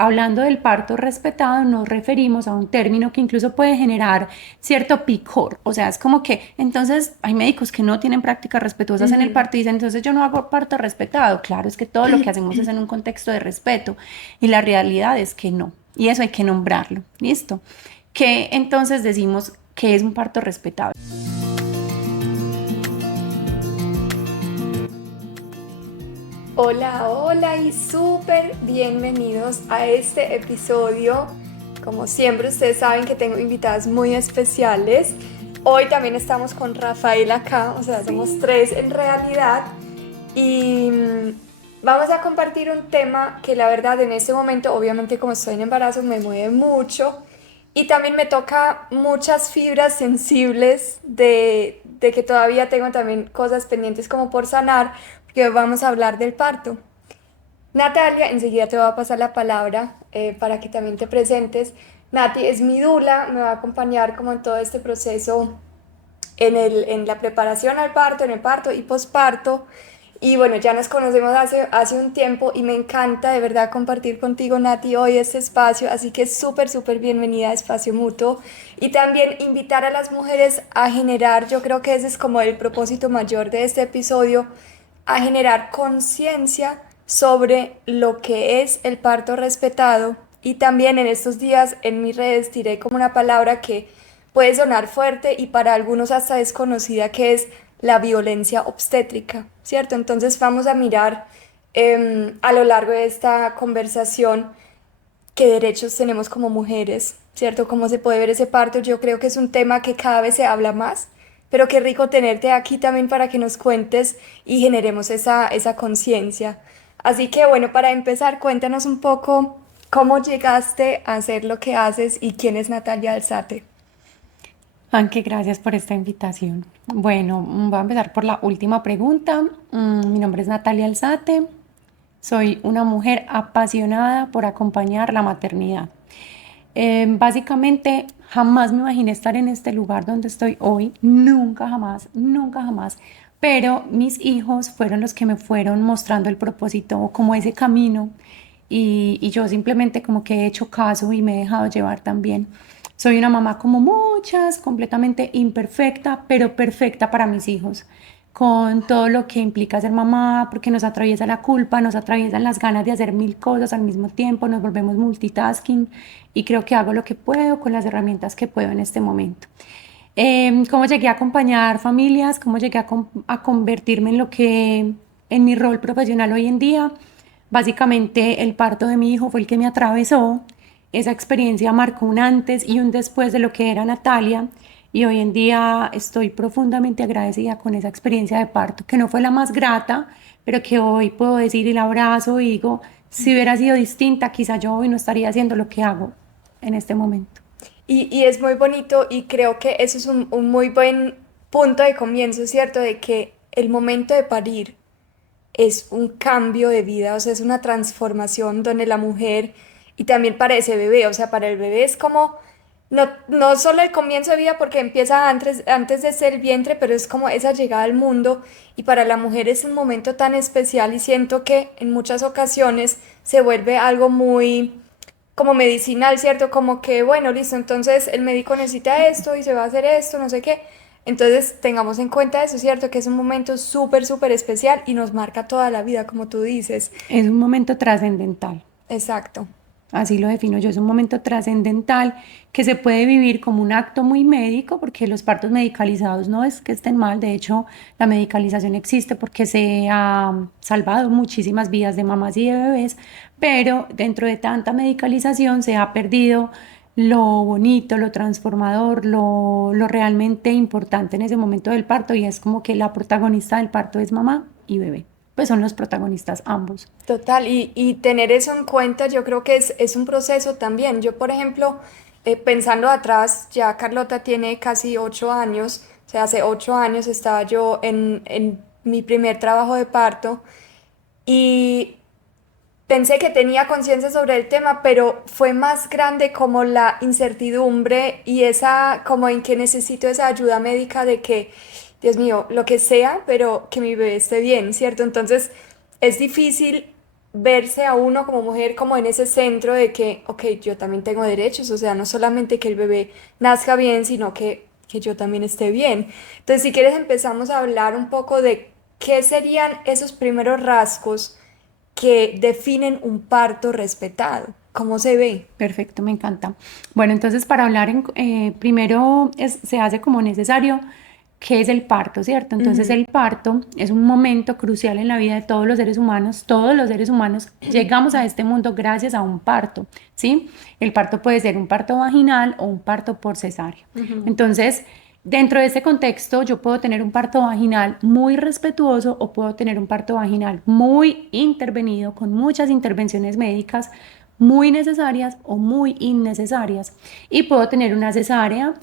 hablando del parto respetado, nos referimos a un término que incluso puede generar cierto picor. O sea, es como que entonces hay médicos que no tienen prácticas respetuosas en el Ujú. parto y dicen, entonces yo no hago parto respetado. Claro, es que todo lo que hacemos es en un contexto de respeto y la realidad es que no. Y eso hay que nombrarlo. ¿Listo? Que entonces decimos que es un parto respetado. Hola, hola y súper bienvenidos a este episodio. Como siempre, ustedes saben que tengo invitadas muy especiales. Hoy también estamos con Rafael acá, o sea, somos Sí. tres en realidad. Y vamos a compartir un tema que la verdad en este momento, obviamente como estoy en embarazo, me mueve mucho. Y también me toca muchas fibras sensibles de que todavía tengo también cosas pendientes como por sanar, porque vamos a hablar del parto. Natalia, enseguida te voy a pasar la palabra para que también te presentes. Nati es mi dula, me va a acompañar como en todo este proceso en la preparación al parto, en el parto y posparto. Y bueno, ya nos conocemos hace un tiempo y me encanta de verdad compartir contigo, Nati, hoy este espacio. Así que súper, súper bienvenida a Espacio Mutuo. Y también invitar a las mujeres a generar, yo creo que ese es como el propósito mayor de este episodio, a generar conciencia sobre lo que es el parto respetado. Y también en estos días en mis redes tiré como una palabra que puede sonar fuerte y para algunos hasta desconocida, que es la violencia obstétrica, ¿cierto? Entonces vamos a mirar a lo largo de esta conversación qué derechos tenemos como mujeres, ¿cierto? Cómo se puede ver ese parto. Yo creo que es un tema que cada vez se habla más, pero qué rico tenerte aquí también para que nos cuentes y generemos esa conciencia. Así que bueno, para empezar, cuéntanos un poco cómo llegaste a hacer lo que haces y quién es Natalia Alzate. Anke, gracias por esta invitación. Bueno, voy a empezar por la última pregunta. Mi nombre es Natalia Alzate. Soy una mujer apasionada por acompañar la maternidad. Básicamente, jamás me imaginé estar en este lugar donde estoy hoy. Nunca, jamás, nunca, jamás. Pero mis hijos fueron los que me fueron mostrando el propósito, como ese camino. Y yo simplemente como que he hecho caso y me he dejado llevar también. Soy una mamá como muchas, completamente imperfecta, pero perfecta para mis hijos, con todo lo que implica ser mamá, porque nos atraviesa la culpa, nos atraviesan las ganas de hacer mil cosas al mismo tiempo, nos volvemos multitasking y creo que hago lo que puedo con las herramientas que puedo en este momento. ¿Cómo llegué a acompañar familias? ¿Cómo llegué a convertirme en lo que, en mi rol profesional hoy en día? Básicamente el parto de mi hijo fue el que me atravesó. Esa experiencia marcó un antes y un después de lo que era Natalia y hoy en día estoy profundamente agradecida con esa experiencia de parto, que no fue la más grata, pero que hoy puedo decir y la abrazo y digo, si hubiera sido distinta, quizá yo hoy no estaría haciendo lo que hago en este momento. Y es muy bonito y creo que eso es un muy buen punto de comienzo, ¿cierto? De que el momento de parir es un cambio de vida, o sea, es una transformación donde la mujer, y también para ese bebé, o sea, para el bebé es como, no solo el comienzo de vida porque empieza antes de ser el vientre, pero es como esa llegada al mundo, y para la mujer es un momento tan especial y siento que en muchas ocasiones se vuelve algo muy como medicinal, ¿cierto? Como que, bueno, listo, entonces el médico necesita esto y se va a hacer esto, no sé qué. Entonces tengamos en cuenta eso, ¿cierto? Que es un momento súper, súper especial y nos marca toda la vida, como tú dices. Es un momento trascendental. Exacto. Así lo defino yo, es un momento trascendental que se puede vivir como un acto muy médico, porque los partos medicalizados no es que estén mal, de hecho la medicalización existe porque se ha salvado muchísimas vidas de mamás y de bebés, pero dentro de tanta medicalización se ha perdido lo bonito, lo transformador, lo realmente importante en ese momento del parto y es como que la protagonista del parto es mamá y bebé, pues son los protagonistas ambos. Total, y tener eso en cuenta yo creo que es un proceso también. Yo, por ejemplo, pensando atrás, ya Carlota tiene casi 8 años, o sea, hace 8 años estaba yo en mi primer trabajo de parto y pensé que tenía conciencia sobre el tema, pero fue más grande como la incertidumbre y esa, como en que necesito esa ayuda médica de que, Dios mío, lo que sea, pero que mi bebé esté bien, ¿cierto? Entonces, es difícil verse a uno como mujer como en ese centro de que, ok, yo también tengo derechos, o sea, no solamente que el bebé nazca bien, sino que yo también esté bien. Entonces, si quieres, empezamos a hablar un poco de qué serían esos primeros rasgos que definen un parto respetado, cómo se ve. Perfecto, me encanta. Bueno, entonces para hablar primero se hace como necesario qué es el parto, ¿cierto? Entonces Ujú. el parto es un momento crucial en la vida de todos los seres humanos. Todos los seres humanos llegamos a este mundo gracias a un parto, ¿sí? El parto puede ser un parto vaginal o un parto por cesárea. Ujú. Entonces, dentro de este contexto, yo puedo tener un parto vaginal muy respetuoso o puedo tener un parto vaginal muy intervenido, con muchas intervenciones médicas muy necesarias o muy innecesarias. Y puedo tener una cesárea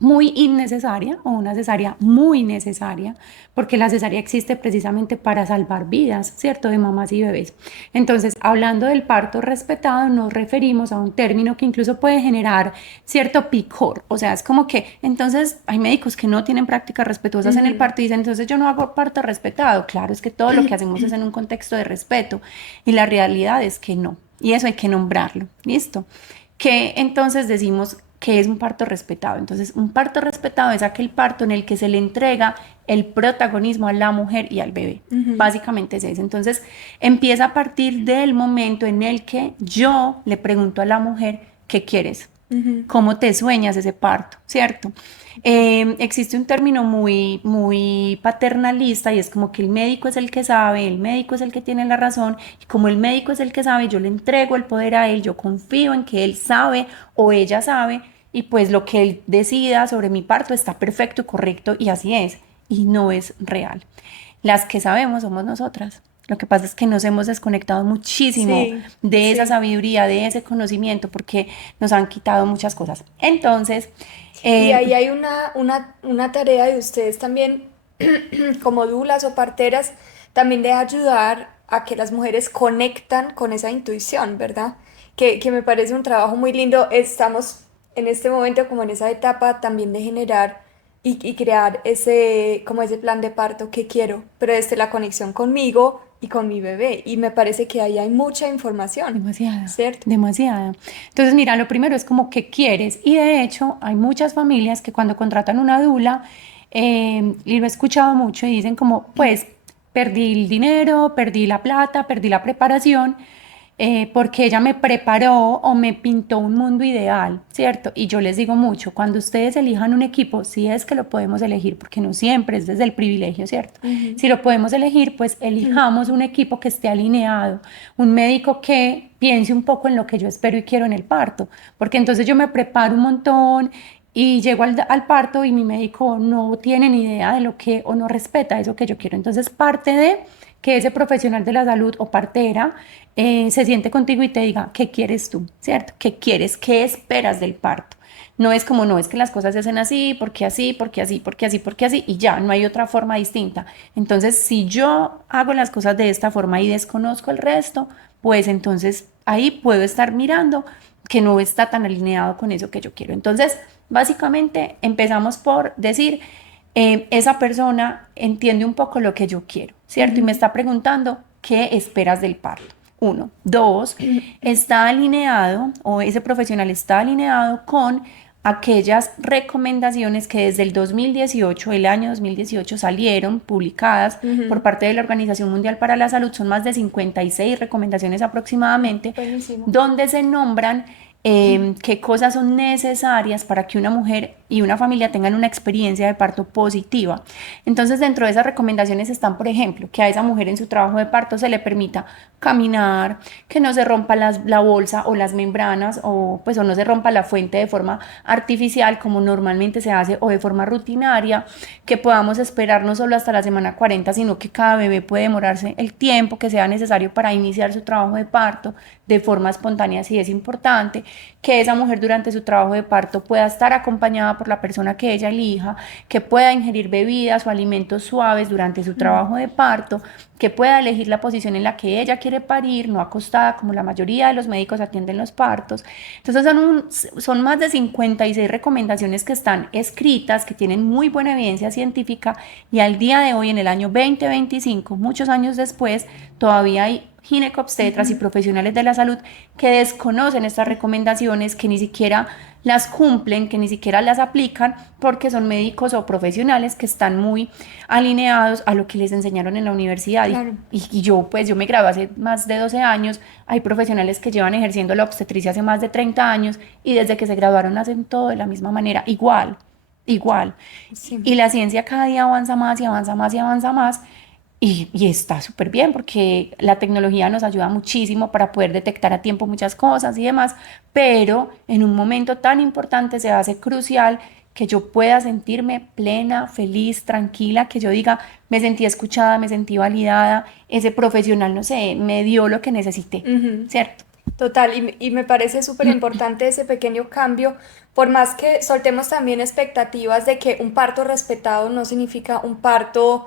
muy innecesaria o una cesárea muy necesaria, porque la cesárea existe precisamente para salvar vidas, ¿cierto?, de mamás y bebés. Entonces, hablando del parto respetado, nos referimos a un término que incluso puede generar cierto picor, o sea, es como que, entonces, hay médicos que no tienen prácticas respetuosas en el Ujú. parto y dicen, entonces yo no hago parto respetado. Claro, es que todo lo que hacemos es en un contexto de respeto y la realidad es que no, y eso hay que nombrarlo, ¿listo? Que entonces decimos que es un parto respetado. Entonces, un parto respetado es aquel parto en el que se le entrega el protagonismo a la mujer y al bebé. Ujú. Básicamente es eso. Entonces, empieza a partir del momento en el que yo le pregunto a la mujer, ¿qué quieres? Ujú. ¿Cómo te sueñas ese parto? ¿Cierto? Existe un término muy paternalista y es como que el médico es el que sabe, el médico es el que tiene la razón y como el médico es el que sabe, yo le entrego el poder a él, yo confío en que él sabe o ella sabe y pues lo que él decida sobre mi parto está perfecto y correcto y así es y no es real. Las que sabemos somos nosotras. Lo que pasa es que nos hemos desconectado muchísimo Sí, de esa sí. sabiduría, de ese conocimiento, porque nos han quitado muchas cosas. Entonces, Y eh, ahí hay una tarea de ustedes también, como dulas o parteras, también de ayudar a que las mujeres conectan con esa intuición, ¿verdad? Que me parece un trabajo muy lindo. Estamos en este momento como en esa etapa también de generar y crear ese, como ese plan de parto que quiero, pero desde la conexión conmigo y con mi bebé. Y me parece que ahí hay mucha información, demasiada, ¿cierto? demasiada. Entonces, mira, lo primero es como qué quieres. Y de hecho, hay muchas familias que cuando contratan una dula, y lo he escuchado mucho, y dicen como, pues, perdí el dinero, perdí la plata, perdí la preparación, porque ella me preparó o me pintó un mundo ideal, ¿cierto? Y yo les digo mucho, cuando ustedes elijan un equipo, si es que lo podemos elegir, porque no siempre es desde el privilegio, ¿cierto? Ujú. Si lo podemos elegir, pues elijamos un equipo que esté alineado, un médico que piense un poco en lo que yo espero y quiero en el parto, porque entonces yo me preparo un montón y llego al parto y mi médico no tiene ni idea de lo que o no respeta eso que yo quiero. Entonces parte de que ese profesional de la salud o partera se siente contigo y te diga, ¿qué quieres tú? ¿Cierto? ¿Qué quieres? ¿Qué esperas del parto? No es como, no, es que las cosas se hacen así, porque así, porque así, porque así, porque así, y ya, no hay otra forma distinta. Entonces, si yo hago las cosas de esta forma y desconozco el resto, pues entonces ahí puedo estar mirando que no está tan alineado con eso que yo quiero. Entonces, básicamente empezamos por decir, esa persona entiende un poco lo que yo quiero, ¿cierto? Y me Ujú. está preguntando, ¿qué esperas del parto? Uno. Dos, está alineado o ese profesional está alineado con aquellas recomendaciones que desde el 2018, el año 2018, salieron publicadas por Ujú. parte de la Organización Mundial para la Salud. Son más de 56 recomendaciones aproximadamente, Buenísimo. donde se nombran qué cosas son necesarias para que una mujer y una familia tengan una experiencia de parto positiva. Entonces, dentro de esas recomendaciones están, por ejemplo, que a esa mujer en su trabajo de parto se le permita caminar, que no se rompa la bolsa o las membranas o pues o no se rompa la fuente de forma artificial como normalmente se hace o de forma rutinaria, que podamos esperar no solo hasta la semana 40, sino que cada bebé puede demorarse el tiempo que sea necesario para iniciar su trabajo de parto de forma espontánea si es importante, que esa mujer durante su trabajo de parto pueda estar acompañada por la persona que ella elija, que pueda ingerir bebidas o alimentos suaves durante su trabajo de parto, que pueda elegir la posición en la que ella quiere parir, no acostada como la mayoría de los médicos atienden los partos. Entonces son más de 56 recomendaciones que están escritas, que tienen muy buena evidencia científica y al día de hoy, en el año 2025, muchos años después, todavía hay ginecobstetras y profesionales de la salud que desconocen estas recomendaciones, que ni siquiera las cumplen, que ni siquiera las aplican, porque son médicos o profesionales que están muy alineados a lo que les enseñaron en la universidad. Claro. Y yo, pues yo me gradué hace más de 12 años, hay profesionales que llevan ejerciendo la obstetricia hace más de 30 años y desde que se graduaron hacen todo de la misma manera, igual, igual. Sí. Y la ciencia cada día avanza más y avanza más y avanza más. Y está súper bien porque la tecnología nos ayuda muchísimo para poder detectar a tiempo muchas cosas y demás, pero en un momento tan importante se hace crucial que yo pueda sentirme plena, feliz, tranquila, que yo diga, me sentí escuchada, me sentí validada, ese profesional, no sé, me dio lo que necesité, Ujú. ¿cierto? Total, y me parece súper importante ese pequeño cambio, por más que soltemos también expectativas de que un parto respetado no significa un parto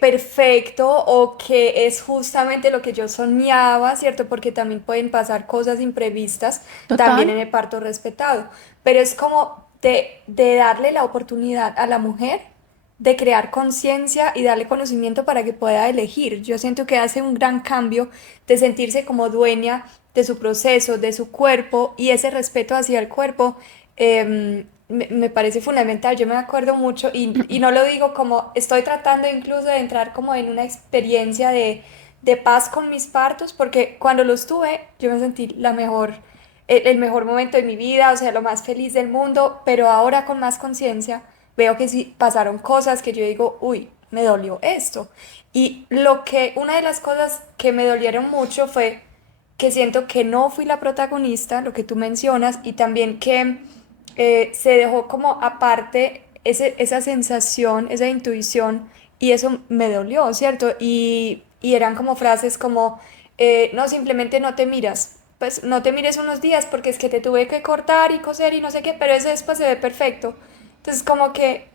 perfecto o que es justamente lo que yo soñaba, ¿cierto? Porque también pueden pasar cosas imprevistas también Total, en el parto respetado, pero es como de darle la oportunidad a la mujer de crear conciencia y darle conocimiento para que pueda elegir. Yo siento que hace un gran cambio de sentirse como dueña de su proceso, de su cuerpo y ese respeto hacia el cuerpo me parece fundamental. Yo me acuerdo mucho y no lo digo como estoy tratando incluso de entrar como en una experiencia de paz con mis partos porque cuando los tuve yo me sentí la mejor, el mejor momento de mi vida, o sea, lo más feliz del mundo, pero ahora con más conciencia veo que sí pasaron cosas que yo digo, uy, me dolió esto. Y una de las cosas que me dolieron mucho fue que siento que no fui la protagonista, lo que tú mencionas, y también que se dejó como aparte esa sensación, esa intuición, y eso me dolió, ¿cierto? Y eran como frases como, no, simplemente no te miras. Pues no te mires unos días porque es que te tuve que cortar y coser y no sé qué, pero eso después se ve perfecto. Entonces como que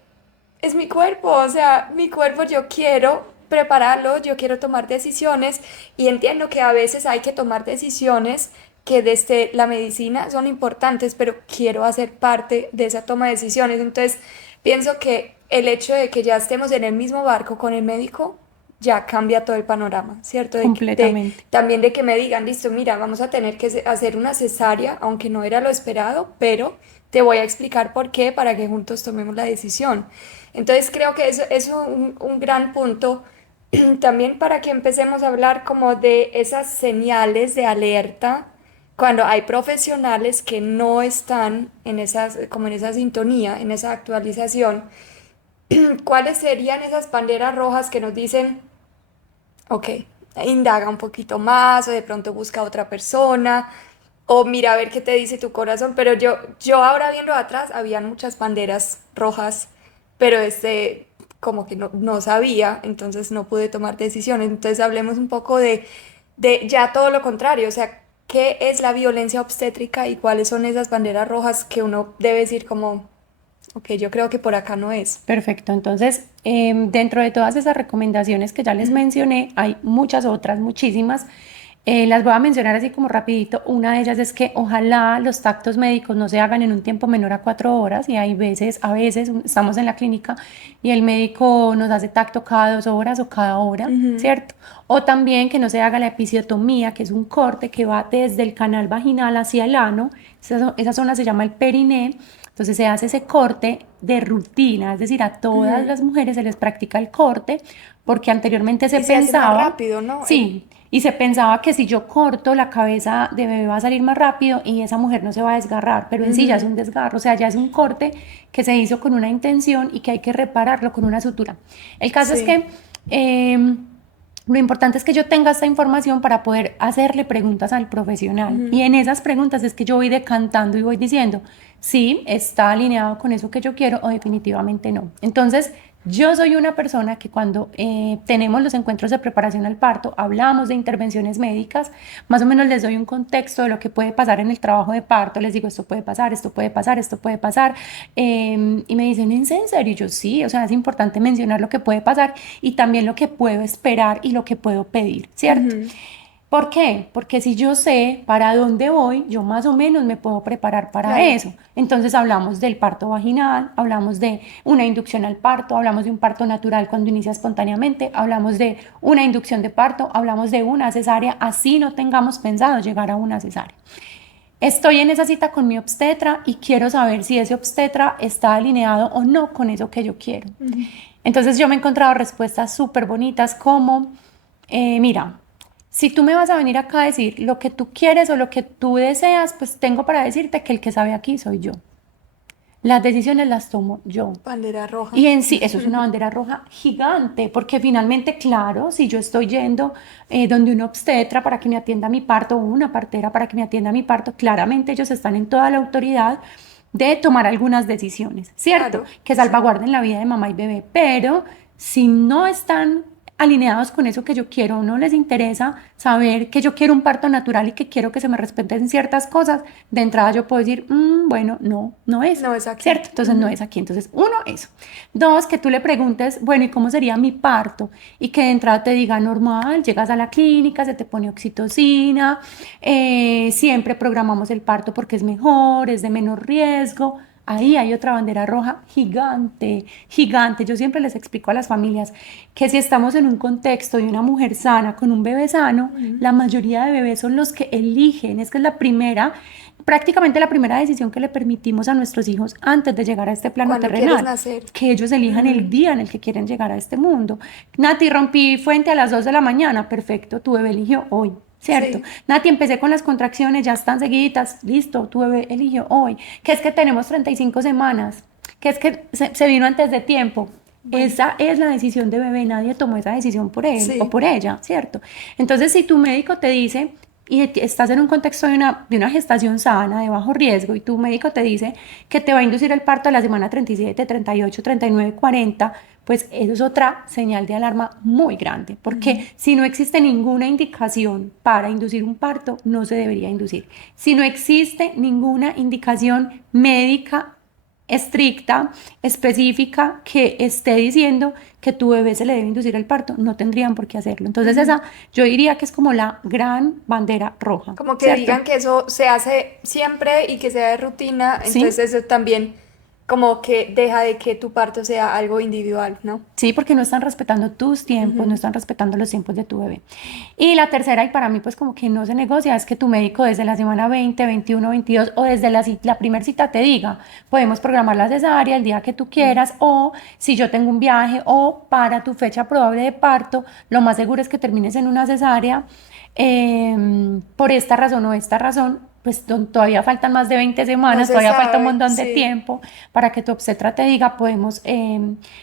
es mi cuerpo, o sea, mi cuerpo yo quiero prepararlo, yo quiero tomar decisiones y entiendo que a veces hay que tomar decisiones que desde la medicina son importantes, pero quiero hacer parte de esa toma de decisiones. Entonces, pienso que el hecho de que ya estemos en el mismo barco con el médico ya cambia todo el panorama, ¿cierto? completamente. También de que me digan, listo, mira, vamos a tener que hacer una cesárea, aunque no era lo esperado, pero te voy a explicar por qué para que juntos tomemos la decisión. Entonces creo que eso es un gran punto también para que empecemos a hablar como de esas señales de alerta cuando hay profesionales que no están en esas, como en esa sintonía, en esa actualización. ¿Cuáles serían esas banderas rojas que nos dicen, ok, indaga un poquito más o de pronto busca a otra persona o mira a ver qué te dice tu corazón? Pero yo ahora viendo atrás, habían muchas banderas rojas, pero como que no sabía, entonces no pude tomar decisiones. Entonces hablemos un poco de ya todo lo contrario, o sea, ¿qué es la violencia obstétrica y cuáles son esas banderas rojas que uno debe decir como, ok, yo creo que por acá no es? Perfecto, entonces dentro de todas esas recomendaciones que ya les mencioné, hay muchas otras, muchísimas. Las voy a mencionar así como rapidito. Una de ellas es que ojalá los tactos médicos no se hagan en un tiempo menor a 4 horas y hay veces, a veces estamos en la clínica y el médico nos hace tacto cada 2 horas o cada hora, Ujú. ¿cierto? O también que no se haga la episiotomía, que es un corte que va desde el canal vaginal hacia el ano. Esa zona se llama el periné. Entonces se hace ese corte de rutina, es decir, a todas Ujú. las mujeres se les practica el corte porque anteriormente se Y se hace más pensaba, rápido, ¿no? sí, y se pensaba que si yo corto la cabeza de bebé va a salir más rápido y esa mujer no se va a desgarrar, pero en sí ya es Ujú. un desgarro, o sea, ya es un corte que se hizo con una intención y que hay que repararlo con una sutura. El caso es Sí. que lo importante es que yo tenga esta información para poder hacerle preguntas al profesional. Y Ujú. en esas preguntas es que yo voy decantando y voy diciendo, sí, está alineado con eso que yo quiero o definitivamente no. Entonces, yo soy una persona que cuando tenemos los encuentros de preparación al parto, hablamos de intervenciones médicas, más o menos les doy un contexto de lo que puede pasar en el trabajo de parto, les digo, esto puede pasar, esto puede pasar, esto puede pasar, y me dicen, ¿en serio? Y yo sí, o sea, es importante mencionar lo que puede pasar y también lo que puedo esperar y lo que puedo pedir, ¿cierto? Ujú. ¿Por qué? Porque si yo sé para dónde voy, yo más o menos me puedo preparar para Claro. eso. Entonces hablamos del parto vaginal, hablamos de una inducción al parto, hablamos de un parto natural cuando inicia espontáneamente, hablamos de una inducción de parto, hablamos de una cesárea, así no tengamos pensado llegar a una cesárea. Estoy en esa cita con mi obstetra y quiero saber si ese obstetra está alineado o no con eso que yo quiero. Ujú. Entonces yo me he encontrado respuestas súper bonitas como, mira, si tú me vas a venir acá a decir lo que tú quieres o lo que tú deseas, pues tengo para decirte que el que sabe aquí soy yo. Las decisiones las tomo yo. Bandera roja. Y en sí, eso es una bandera roja gigante, porque finalmente, claro, si yo estoy yendo donde un obstetra para que me atienda mi parto o una partera para que me atienda mi parto, claramente ellos están en toda la autoridad de tomar algunas decisiones, ¿cierto? Claro, Que sí. salvaguarden la vida de mamá y bebé, pero si no están alineados con eso que yo quiero, no les interesa saber que yo quiero un parto natural y que quiero que se me respeten ciertas cosas, de entrada yo puedo decir, bueno, no, no es, No es aquí. ¿cierto? Entonces no Ujú. es aquí. Entonces, uno, eso. Dos, que tú le preguntes, bueno, ¿y cómo sería mi parto? Y que de entrada te diga normal, llegas a la clínica, se te pone oxitocina, siempre programamos el parto porque es mejor, es de menor riesgo. Ahí hay otra bandera roja gigante, gigante. Yo siempre les explico a las familias que si estamos en un contexto de una mujer sana con un bebé sano, Ujú. la mayoría de bebés son los que eligen. Es que es la primera, prácticamente la primera decisión que le permitimos a nuestros hijos antes de llegar a este plano Cuando quieres terrenal, nacer. que ellos elijan el Ujú. día en el que quieren llegar a este mundo. Nati, rompí fuente a las 2 de la mañana, perfecto, tu bebé eligió hoy. ¿Cierto? Sí. Nati, empecé con las contracciones, ya están seguiditas, listo, tu bebé eligió hoy. Que es que tenemos 35 semanas, que es que se vino antes de tiempo. Bueno, Esa es la decisión de bebé, nadie tomó esa decisión por él o sí. por ella, ¿cierto? Entonces, si tu médico te dice, y estás en un contexto de una gestación sana, de bajo riesgo, y tu médico te dice que te va a inducir el parto a la semana 37, 38, 39, 40, pues eso es otra señal de alarma muy grande, Ujú. porque si no existe ninguna indicación para inducir un parto, no se debería inducir. Si no existe ninguna indicación médica estricta, específica, que esté diciendo que tu bebé se le debe inducir el parto, no tendrían por qué hacerlo. Entonces Ujú. esa yo diría que es como la gran bandera roja, Como que ¿cierto? digan que eso se hace siempre y que sea de rutina, ¿Sí? entonces eso también como que deja de que tu parto sea algo individual, ¿no? Sí, porque no están respetando tus tiempos, no Ujú. están respetando los tiempos de tu bebé. Y la tercera, y para mí pues como que no se negocia, es que tu médico desde la semana 20, 21, 22 o desde la primera cita te diga, podemos programar la cesárea el día que tú Mm. quieras o si yo tengo un viaje o para tu fecha probable de parto, lo más seguro es que termines en una cesárea por esta razón o esta razón. Pues todavía faltan más de 20 No semanas, se todavía falta un sabe, montón de sí. tiempo para que tu obstetra te diga, podemos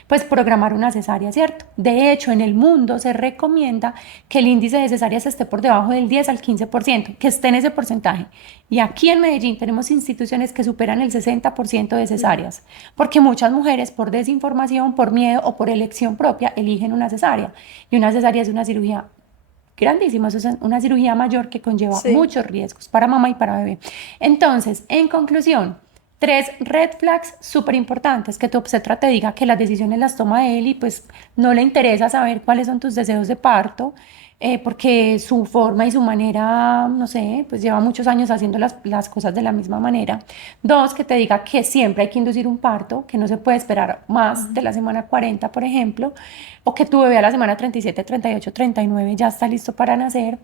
pues programar una cesárea, ¿cierto? De hecho, en el mundo se recomienda que el índice de cesáreas esté por debajo del 10 al 15%, que esté en ese porcentaje. Y aquí en Medellín tenemos instituciones que superan el 60% de Mm. cesáreas, porque muchas mujeres por desinformación, por miedo o por elección propia eligen una cesárea. Y una cesárea es una cirugía grandísima, eso es una cirugía mayor que conlleva Sí. muchos riesgos para mamá y para bebé. Entonces, en conclusión, tres red flags súper importantes, que tu obstetra te diga que las decisiones las toma él y pues no le interesa saber cuáles son tus deseos de parto, porque su forma y su manera, no sé, pues lleva muchos años haciendo las cosas de la misma manera. Dos, que te diga que siempre hay que inducir un parto, que no se puede esperar más de Ujú. la semana 40, por ejemplo, o que tu bebé a la semana 37, 38, 39 ya está listo para nacer.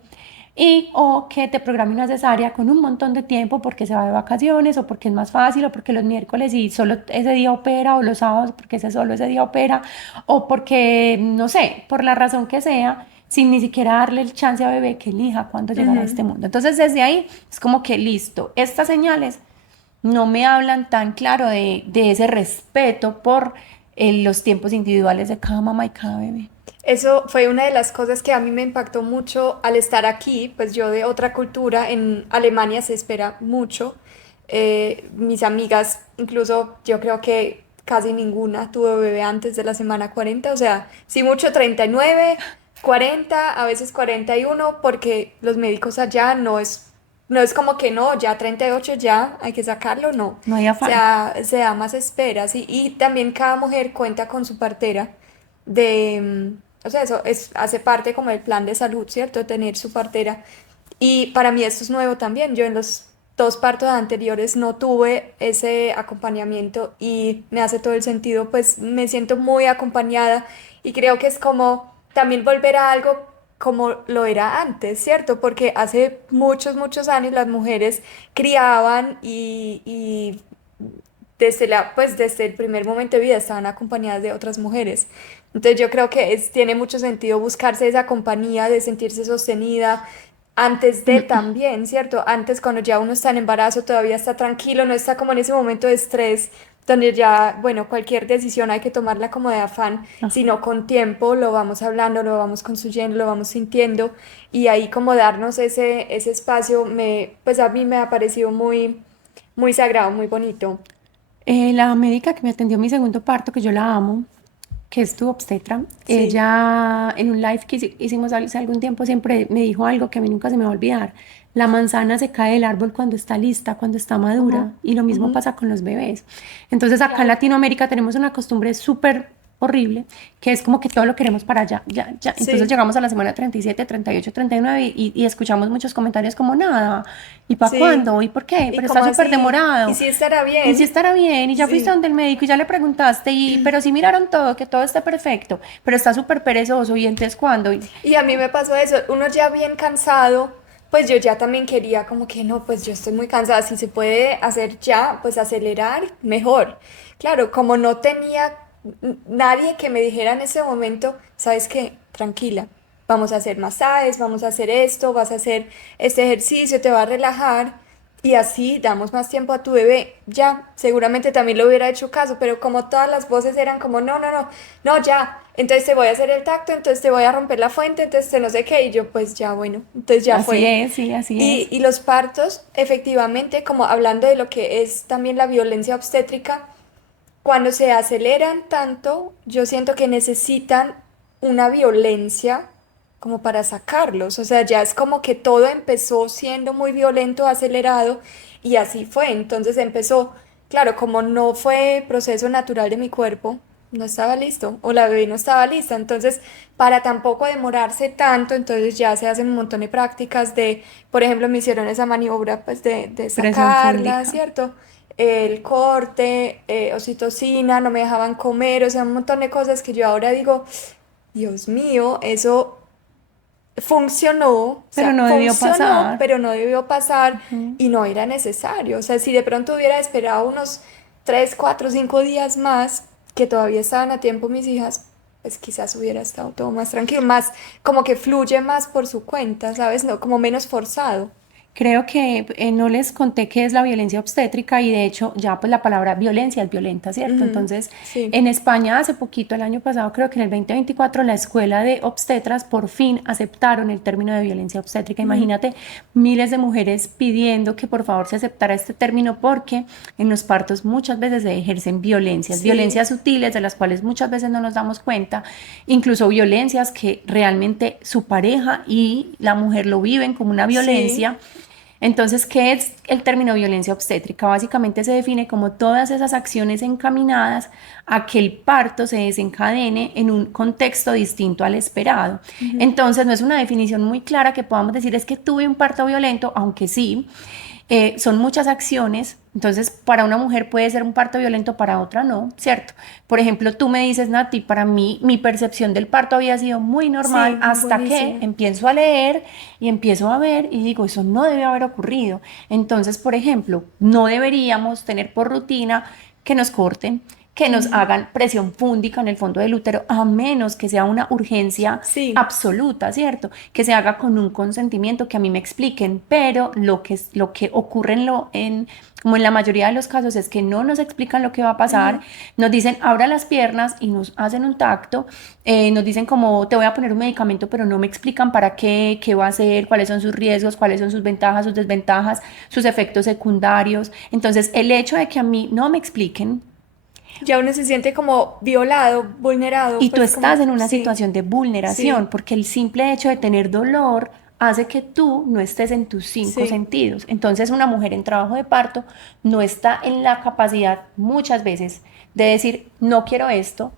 Y o que te programe una cesárea con un montón de tiempo porque se va de vacaciones o porque es más fácil o porque los miércoles y solo ese día opera o los sábados porque ese solo ese día opera o porque, no sé, por la razón que sea, sin ni siquiera darle el chance a bebé que elija cuándo llegar a Ujú. este mundo. Entonces desde ahí es como que listo, estas señales no me hablan tan claro de ese respeto por los tiempos individuales de cada mamá y cada bebé. Eso fue una de las cosas que a mí me impactó mucho al estar aquí, pues yo de otra cultura, en Alemania se espera mucho. Mis amigas, incluso yo creo que casi ninguna tuvo bebé antes de la semana 40, o sea, si mucho 39, 40, a veces 41, porque los médicos allá no es como que no, ya 38 ya hay que sacarlo, no. No hay O afán. sea, se da más espera, sí. Y también cada mujer cuenta con su partera de, o sea, eso hace parte como del plan de salud, ¿cierto? Tener su partera. Y para mí esto es nuevo también. Yo en los dos partos anteriores no tuve ese acompañamiento y me hace todo el sentido, pues me siento muy acompañada y creo que es como también volver a algo como lo era antes, ¿cierto? Porque hace muchos, muchos años las mujeres criaban y desde pues desde el primer momento de vida estaban acompañadas de otras mujeres. Entonces yo creo que tiene mucho sentido buscarse esa compañía, de sentirse sostenida antes de también, ¿cierto? Antes cuando ya uno está en embarazo todavía está tranquilo, no está como en ese momento de estrés donde ya, bueno, cualquier decisión hay que tomarla como de afán, Ajá. sino con tiempo lo vamos hablando, lo vamos construyendo, lo vamos sintiendo y ahí como darnos ese espacio, pues a mí me ha parecido muy, muy sagrado, muy bonito. La médica que me atendió mi segundo parto, que yo la amo, que es tu obstetra, Sí. ella en un live que hicimos hace algún tiempo siempre me dijo algo que a mí nunca se me va a olvidar. La manzana se cae del árbol cuando está lista, cuando está Ujú, madura, y lo mismo ujú. pasa con los bebés. Entonces acá en Claro. Latinoamérica tenemos una costumbre súper horrible, que es como que todo lo queremos para allá, ya, ya. Entonces Sí, llegamos a la semana 37, 38, 39 y escuchamos muchos comentarios como nada, ¿y para sí. cuándo? ¿Y por qué? ¿Y Pero está cómo súper así? ¿Y demorado. si estará Y si bien? estará bien, y ya fuiste Sí. donde el médico y ya le preguntaste, pero si miraron todo, que todo esté perfecto, pero está súper perezoso, y entonces ¿cuándo? Y a mí me pasó eso, uno ya bien cansado, pues yo ya también quería como que no, pues yo estoy muy cansada, si se puede hacer ya, pues acelerar, mejor. Claro, como no tenía nadie que me dijera en ese momento, sabes qué, tranquila, vamos a hacer masajes, vamos a hacer esto, vas a hacer este ejercicio, te va a relajar y así damos más tiempo a tu bebé. Ya, seguramente también lo hubiera hecho caso, pero como todas las voces eran como, no, no, no, no, ya, entonces te voy a hacer el tacto, entonces te voy a romper la fuente, entonces te no sé qué, y yo pues ya, bueno, entonces ya Así fue. es, sí, así es. Y los partos, efectivamente, como hablando de lo que es también la violencia obstétrica, cuando se aceleran tanto, yo siento que necesitan una violencia como para sacarlos. O sea, ya es como que todo empezó siendo muy violento, acelerado, y así fue. Entonces empezó, claro, como no fue proceso natural de mi cuerpo, no estaba listo, o la bebé no estaba lista. Entonces, para tampoco demorarse tanto, entonces ya se hacen un montón de prácticas de, por ejemplo, me hicieron esa maniobra pues de Presión sacarla, fúndica. ¿cierto? El corte, oxitocina, no me dejaban comer, o sea, un montón de cosas que yo ahora digo, Dios mío, eso funcionó, o Pero sea, no debió funcionó, pasar. pero no debió pasar Ujú. y no era necesario. O sea, si de pronto hubiera esperado unos 3 4 5 días más, que todavía estaban a tiempo mis hijas, pues quizás hubiera estado todo más tranquilo, más como que fluye más por su cuenta, ¿sabes? No, como menos forzado. Creo que no les conté qué es la violencia obstétrica y de hecho ya pues la palabra violencia es violenta, ¿cierto? Ujú, Entonces sí. en España hace poquito, el año pasado, creo que en el 2024, la escuela de obstetras por fin aceptaron el término de violencia obstétrica. Ujú, Imagínate miles de mujeres pidiendo que por favor se aceptara este término porque en los partos muchas veces se ejercen violencias, sí. violencias sutiles de las cuales muchas veces no nos damos cuenta, incluso violencias que realmente su pareja y la mujer lo viven como una Sí, violencia. Entonces, ¿qué es el término violencia obstétrica? Básicamente se define como todas esas acciones encaminadas a que el parto se desencadene en un contexto distinto al esperado. ujú, Entonces, no es una definición muy clara que podamos decir es que tuve un parto violento, aunque sí, son muchas acciones. Entonces, para una mujer puede ser un parto violento, para otra no, ¿cierto? Por ejemplo, tú me dices, Nati, para mí mi percepción del parto había sido muy normal sí, hasta que buenísimo. empiezo a leer y empiezo a ver y digo, eso no debe haber ocurrido. Entonces, por ejemplo, no deberíamos tener por rutina que nos corten, que nos Ujú, hagan presión fúndica en el fondo del útero, a menos que sea una urgencia sí. absoluta, ¿cierto? Que se haga con un consentimiento, que a mí me expliquen, pero lo que ocurre como en la mayoría de los casos es que no nos explican lo que va a pasar, Ujú. nos dicen abra las piernas y nos hacen un tacto, nos dicen como te voy a poner un medicamento, pero no me explican para qué, qué va a hacer, cuáles son sus riesgos, cuáles son sus ventajas, sus desventajas, sus efectos secundarios. Entonces, el hecho de que a mí no me expliquen Ya uno se siente como violado, vulnerado, y tú pues estás como, en una sí, situación de vulneración, sí, porque el simple hecho de tener dolor hace que tú no estés en tus cinco sí, sentidos. Entonces, una mujer en trabajo de parto no está en la capacidad muchas veces de decir, no quiero esto,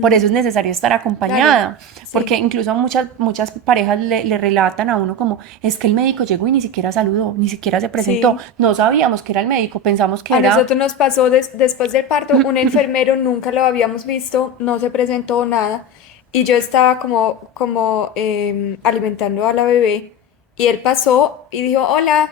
Por eso es necesario estar Claro, acompañada, porque sí. incluso a muchas parejas le relatan a uno como, es que el médico llegó y ni siquiera saludó, ni siquiera se presentó, Sí. no sabíamos que era el médico, pensamos que A era... nosotros nos pasó después del parto, un enfermero nunca lo habíamos visto, no se presentó nada, y yo estaba como alimentando a la bebé, y él pasó y dijo, hola,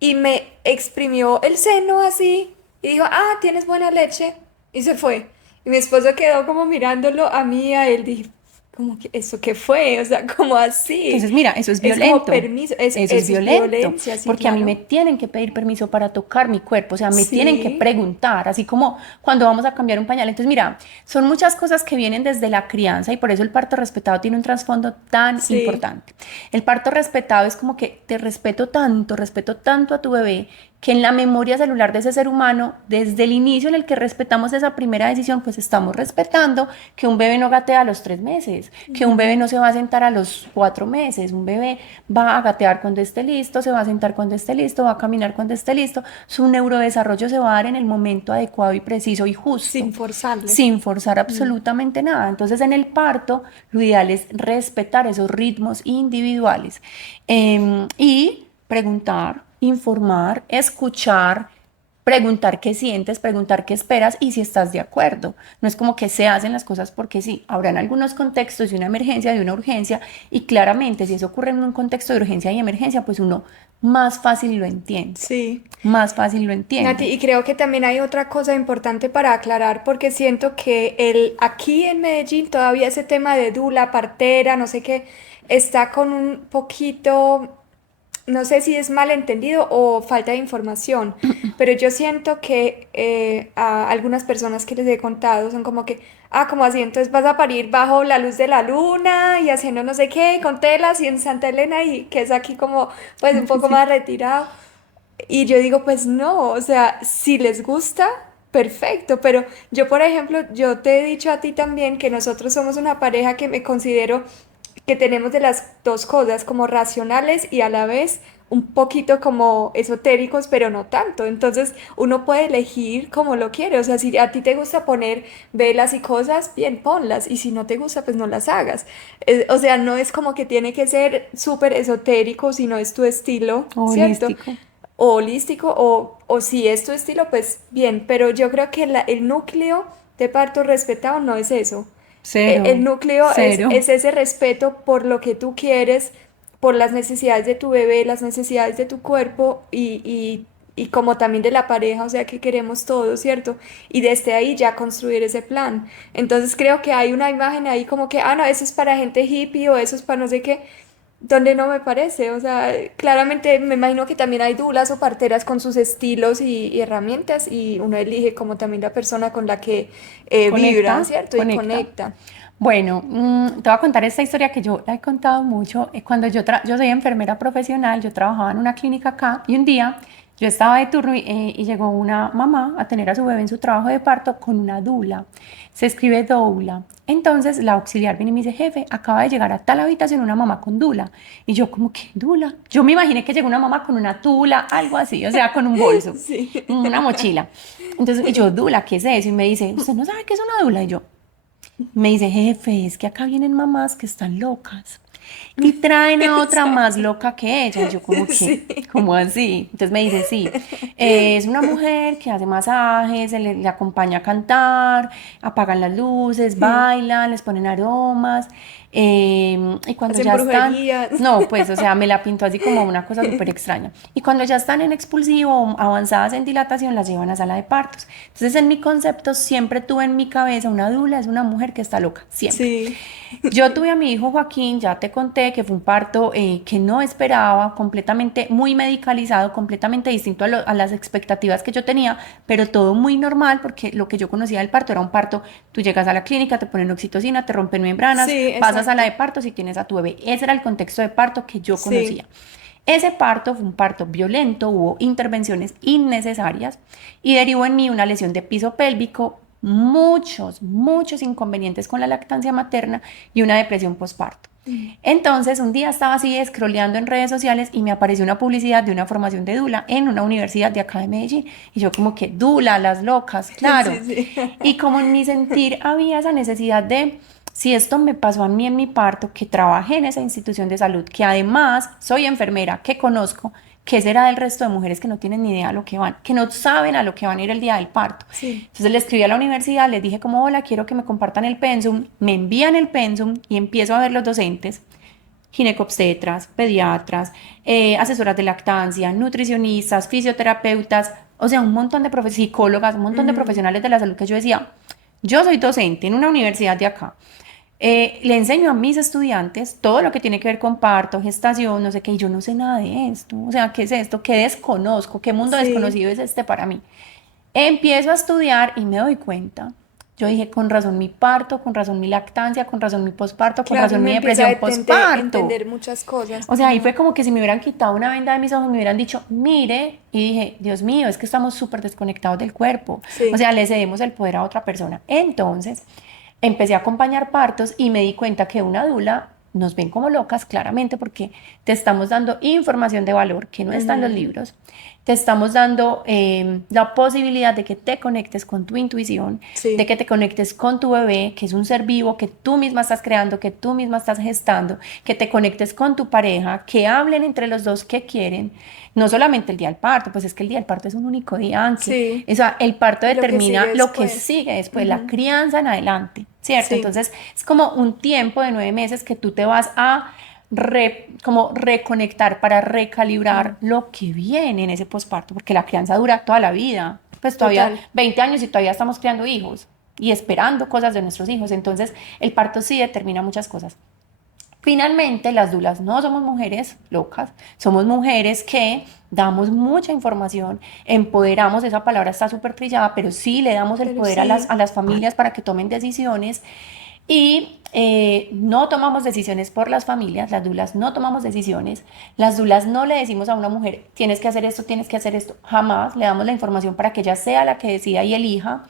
y me exprimió el seno así, y dijo, ah, tienes buena leche, y se fue. Y mi esposo quedó como mirándolo a mí, y a él, dije, como que, ¿eso qué fue? O sea, como así. Entonces, mira, eso es Es como violento. permiso, Eso es eso es violento, violencia, sí, porque a mí me claro. tienen que pedir permiso para tocar mi cuerpo, o sea, me tienen que Sí, preguntar, así como cuando vamos a cambiar un pañal. Entonces, mira, son muchas cosas que vienen desde la crianza y por eso el parto respetado tiene un trasfondo tan sí. importante. El parto respetado es como que te respeto tanto a tu bebé, que en la memoria celular de ese ser humano, desde el inicio en el que respetamos esa primera decisión, pues estamos respetando que un bebé no gatea a los 3 meses, que un bebé Ujú. no se va a sentar a los 4 meses, un bebé va a gatear cuando esté listo, se va a sentar cuando esté listo, va a caminar cuando esté listo, su neurodesarrollo se va a dar en el momento adecuado y preciso y justo, Sin forzarle. sin forzar Mm. absolutamente nada. Entonces en el parto lo ideal es respetar esos ritmos individuales y preguntar, informar, escuchar, preguntar qué sientes, preguntar qué esperas y si estás de acuerdo. No es como que se hacen las cosas porque sí. Habrán algunos contextos de una emergencia, de una urgencia, y claramente si eso ocurre en un contexto de urgencia y emergencia, pues uno más fácil lo entiende, Sí. más fácil lo Nati, entiende. y creo que también hay otra cosa importante para aclarar, porque siento que aquí en Medellín todavía ese tema de dula, partera, no sé qué, está con un poquito, no sé si es malentendido o falta de información, pero yo siento que a algunas personas que les he contado son como que, ah, como así, entonces vas a parir bajo la luz de la luna y haciendo no sé qué, con telas y en Santa Elena y que es aquí como pues un poco Sí. más retirado. Y yo digo, pues no, o sea, si les gusta, perfecto, pero yo, por ejemplo, yo te he dicho a ti también que nosotros somos una pareja que me considero que tenemos de las dos cosas, como racionales y a la vez un poquito como esotéricos, pero no tanto. Entonces, uno puede elegir como lo quiere, o sea, si a ti te gusta poner velas y cosas, bien, ponlas, y si no te gusta, pues no las hagas. O sea, no es como que tiene que ser súper esotérico, si no es tu estilo, ¿cierto? Holístico. O holístico o si es tu estilo, pues bien, pero yo creo que el núcleo de parto respetado no es eso. El Cero, núcleo cero. es ese respeto por lo que tú quieres, por las necesidades de tu bebé, las necesidades de tu cuerpo y como también de la pareja, o sea que queremos todo, ¿cierto? Y desde ahí ya construir ese plan. Entonces creo que hay una imagen ahí como que, ah, no, eso es para gente hippie o eso es para no sé qué, donde no me parece, o sea, claramente me imagino que también hay dulas o parteras con sus estilos y herramientas y uno elige como también la persona con la que vibra, Conecta, ¿cierto? Y conecta. conecta. Bueno, te voy a contar esta historia que yo la he contado mucho. Cuando yo soy enfermera profesional, yo trabajaba en una clínica acá y un día yo estaba de turno y llegó una mamá a tener a su bebé en su trabajo de parto con una doula. Se escribe doula. Entonces la auxiliar viene y me dice, jefe, acaba de llegar a tal habitación una mamá con doula. Y yo como, ¿qué doula? Yo me imaginé que llegó una mamá con una tula, algo así, o sea, con un bolso, Sí. una mochila. Entonces, y yo, doula, ¿qué es eso? Y me dice, ¿usted no sabe qué es una doula? Y yo, me dice, jefe, es que acá vienen mamás que están locas y traen a otra más loca que ella. Y yo como que, Sí. ¿cómo así? Entonces me dice, sí, es una mujer que hace masajes, le acompaña a cantar, apagan las luces, bailan, les ponen aromas. Y cuando Hacen ya están, brujerías. no, pues, o sea, me la pintó así como una cosa súper extraña. Y cuando ya están en expulsivo, avanzadas en dilatación, las llevan a sala de partos. Entonces, en mi concepto, siempre tuve en mi cabeza una dula, es una mujer que está loca, siempre. Sí. Yo tuve a mi hijo Joaquín, ya te conté que fue un parto que no esperaba, completamente muy medicalizado, completamente distinto a las expectativas que yo tenía, pero todo muy normal porque lo que yo conocía del parto era un parto, tú llegas a la clínica, te ponen oxitocina, te rompen membranas, Sí, vas a sala exacto. de partos y tienes a tu bebé. Ese era el contexto de parto que yo Sí. conocía. Ese parto fue un parto violento, hubo intervenciones innecesarias y derivó en mí una lesión de piso pélvico, muchos inconvenientes con la lactancia materna y una depresión postparto. Entonces, un día estaba así scrolleando en redes sociales y me apareció una publicidad de una formación de Dula en una universidad de acá de Medellín. Y yo como que, Dula, las locas, claro. Sí, sí. Y como en mi sentir había esa necesidad de, si esto me pasó a mí en mi parto, que trabajé en esa institución de salud, que además soy enfermera, que conozco, ¿qué será del resto de mujeres que no tienen ni idea a lo que van, que no saben a lo que van a ir el día del parto? Sí. Entonces le escribí a la universidad, les dije como, hola, quiero que me compartan el pensum, me envían el pensum y empiezo a ver los docentes, ginecobstetras, pediatras, asesoras de lactancia, nutricionistas, fisioterapeutas, o sea, un montón de psicólogas, un montón de profesionales de la salud que yo decía, yo soy docente en una universidad de acá. Le enseño a mis estudiantes todo lo que tiene que ver con parto, gestación, no sé qué, y yo no sé nada de esto. O sea, ¿qué es esto? ¿Qué desconozco? ¿Qué mundo Sí. desconocido es este para mí? Empiezo a estudiar y me doy cuenta. Yo dije, con razón mi parto, con razón mi lactancia, con razón mi posparto, con Claro, razón uno mi empieza a depresión posparto. entender muchas cosas. O sea, ahí fue como que si me hubieran quitado una venda de mis ojos, me hubieran dicho, mire, y dije, Dios mío, es que estamos súper desconectados del cuerpo. O Sí, sea, le cedemos el poder a otra persona. Entonces, empecé a acompañar partos y me di cuenta que una dula nos ven como locas, claramente, porque te estamos dando información de valor que no está en los ujú, libros. Te estamos dando la posibilidad de que te conectes con tu intuición, de sí, que te conectes con tu bebé, que es un ser vivo que tú misma estás creando, que tú misma estás gestando, que te conectes con tu pareja, que hablen entre los dos que quieren, no solamente el día del parto, pues es que el día del parto es un único día, aunque, sí. o sea, el parto Y lo que sigue determina lo que después. sigue después, la Ujú, crianza en adelante, ¿cierto? sí, Entonces es como un tiempo de 9 meses que tú te vas a como reconectar para recalibrar mm, lo que viene en ese posparto, porque la crianza dura toda la vida, pues todavía total. 20 años y todavía estamos criando hijos y esperando cosas de nuestros hijos, entonces el parto sí determina muchas cosas. Finalmente, las dulas no somos mujeres locas, somos mujeres que damos mucha información, empoderamos, esa palabra está súper trillada, pero sí le damos el Pero poder a sí, las familias para que tomen decisiones y no tomamos decisiones por las familias, las dulas no tomamos decisiones, las dulas no le decimos a una mujer, tienes que hacer esto, jamás le damos la información para que ella sea la que decida y elija.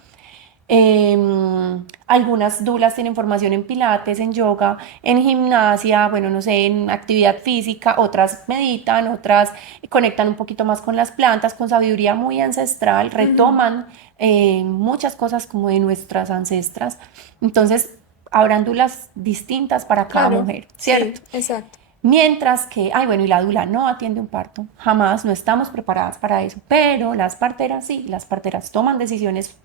Algunas dulas tienen formación en pilates, en yoga, en gimnasia, bueno, no sé, en actividad física, otras meditan, otras conectan un poquito más con las plantas, con sabiduría muy ancestral, ujú, retoman muchas cosas como de nuestras ancestras. Entonces, habrán dulas distintas para cada claro, mujer, ¿cierto? sí, exacto. Mientras que, ay, bueno, y la dula no atiende un parto, jamás, no estamos preparadas para eso, pero las parteras sí, las parteras toman decisiones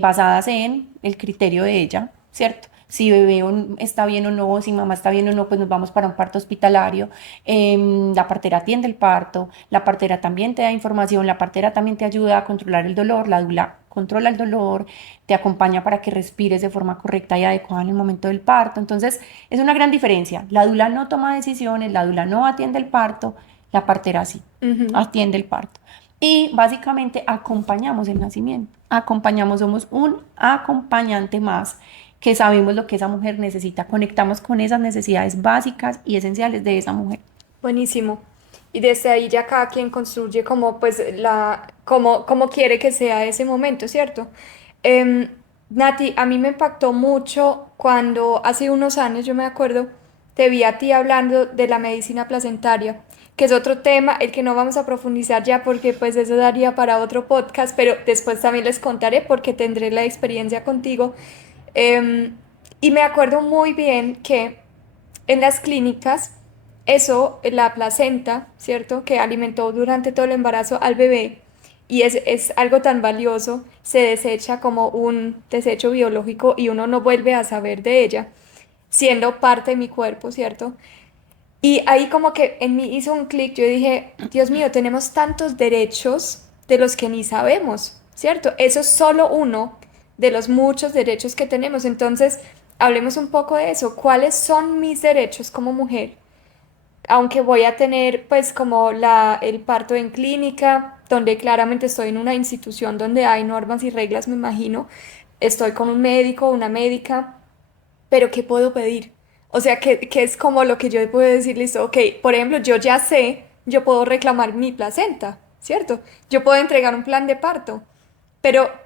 basadas en el criterio de ella, ¿cierto? Si bebé está bien o no, si mamá está bien o no, pues nos vamos para un parto hospitalario. La partera atiende el parto, la partera también te da información, la partera también te ayuda a controlar el dolor, la dula controla el dolor, te acompaña para que respires de forma correcta y adecuada en el momento del parto. Entonces, es una gran diferencia. La dula no toma decisiones, la dula no atiende el parto, la partera sí, Ujú. atiende el parto. Y básicamente acompañamos el nacimiento, acompañamos, somos un acompañante más que sabemos lo que esa mujer necesita, conectamos con esas necesidades básicas y esenciales de esa mujer. Buenísimo. Y desde ahí ya cada quien construye como pues como quiere que sea ese momento, ¿cierto? Em, Nati, a mí me impactó mucho cuando hace unos años, yo me acuerdo, te vi a ti hablando de la medicina placentaria, que es otro tema, el que no vamos a profundizar ya porque pues eso daría para otro podcast, pero después también les contaré porque tendré la experiencia contigo. Em, y me acuerdo muy bien que en las clínicas, eso, la placenta, ¿cierto? Que alimentó durante todo el embarazo al bebé y es algo tan valioso, se desecha como un desecho biológico y uno no vuelve a saber de ella, siendo parte de mi cuerpo, ¿cierto? Y ahí como que en mí hizo un clic, yo dije, Dios mío, tenemos tantos derechos de los que ni sabemos, ¿cierto? Eso es solo uno de los muchos derechos que tenemos. Entonces, hablemos un poco de eso. ¿Cuáles son mis derechos como mujer? Aunque voy a tener pues como el parto en clínica, donde claramente estoy en una institución donde hay normas y reglas, me imagino. Estoy con un médico, una médica, pero ¿qué puedo pedir? O sea, que es como lo que yo puedo decir, listo, ok, por ejemplo, yo ya sé, yo puedo reclamar mi placenta, ¿cierto? Yo puedo entregar un plan de parto.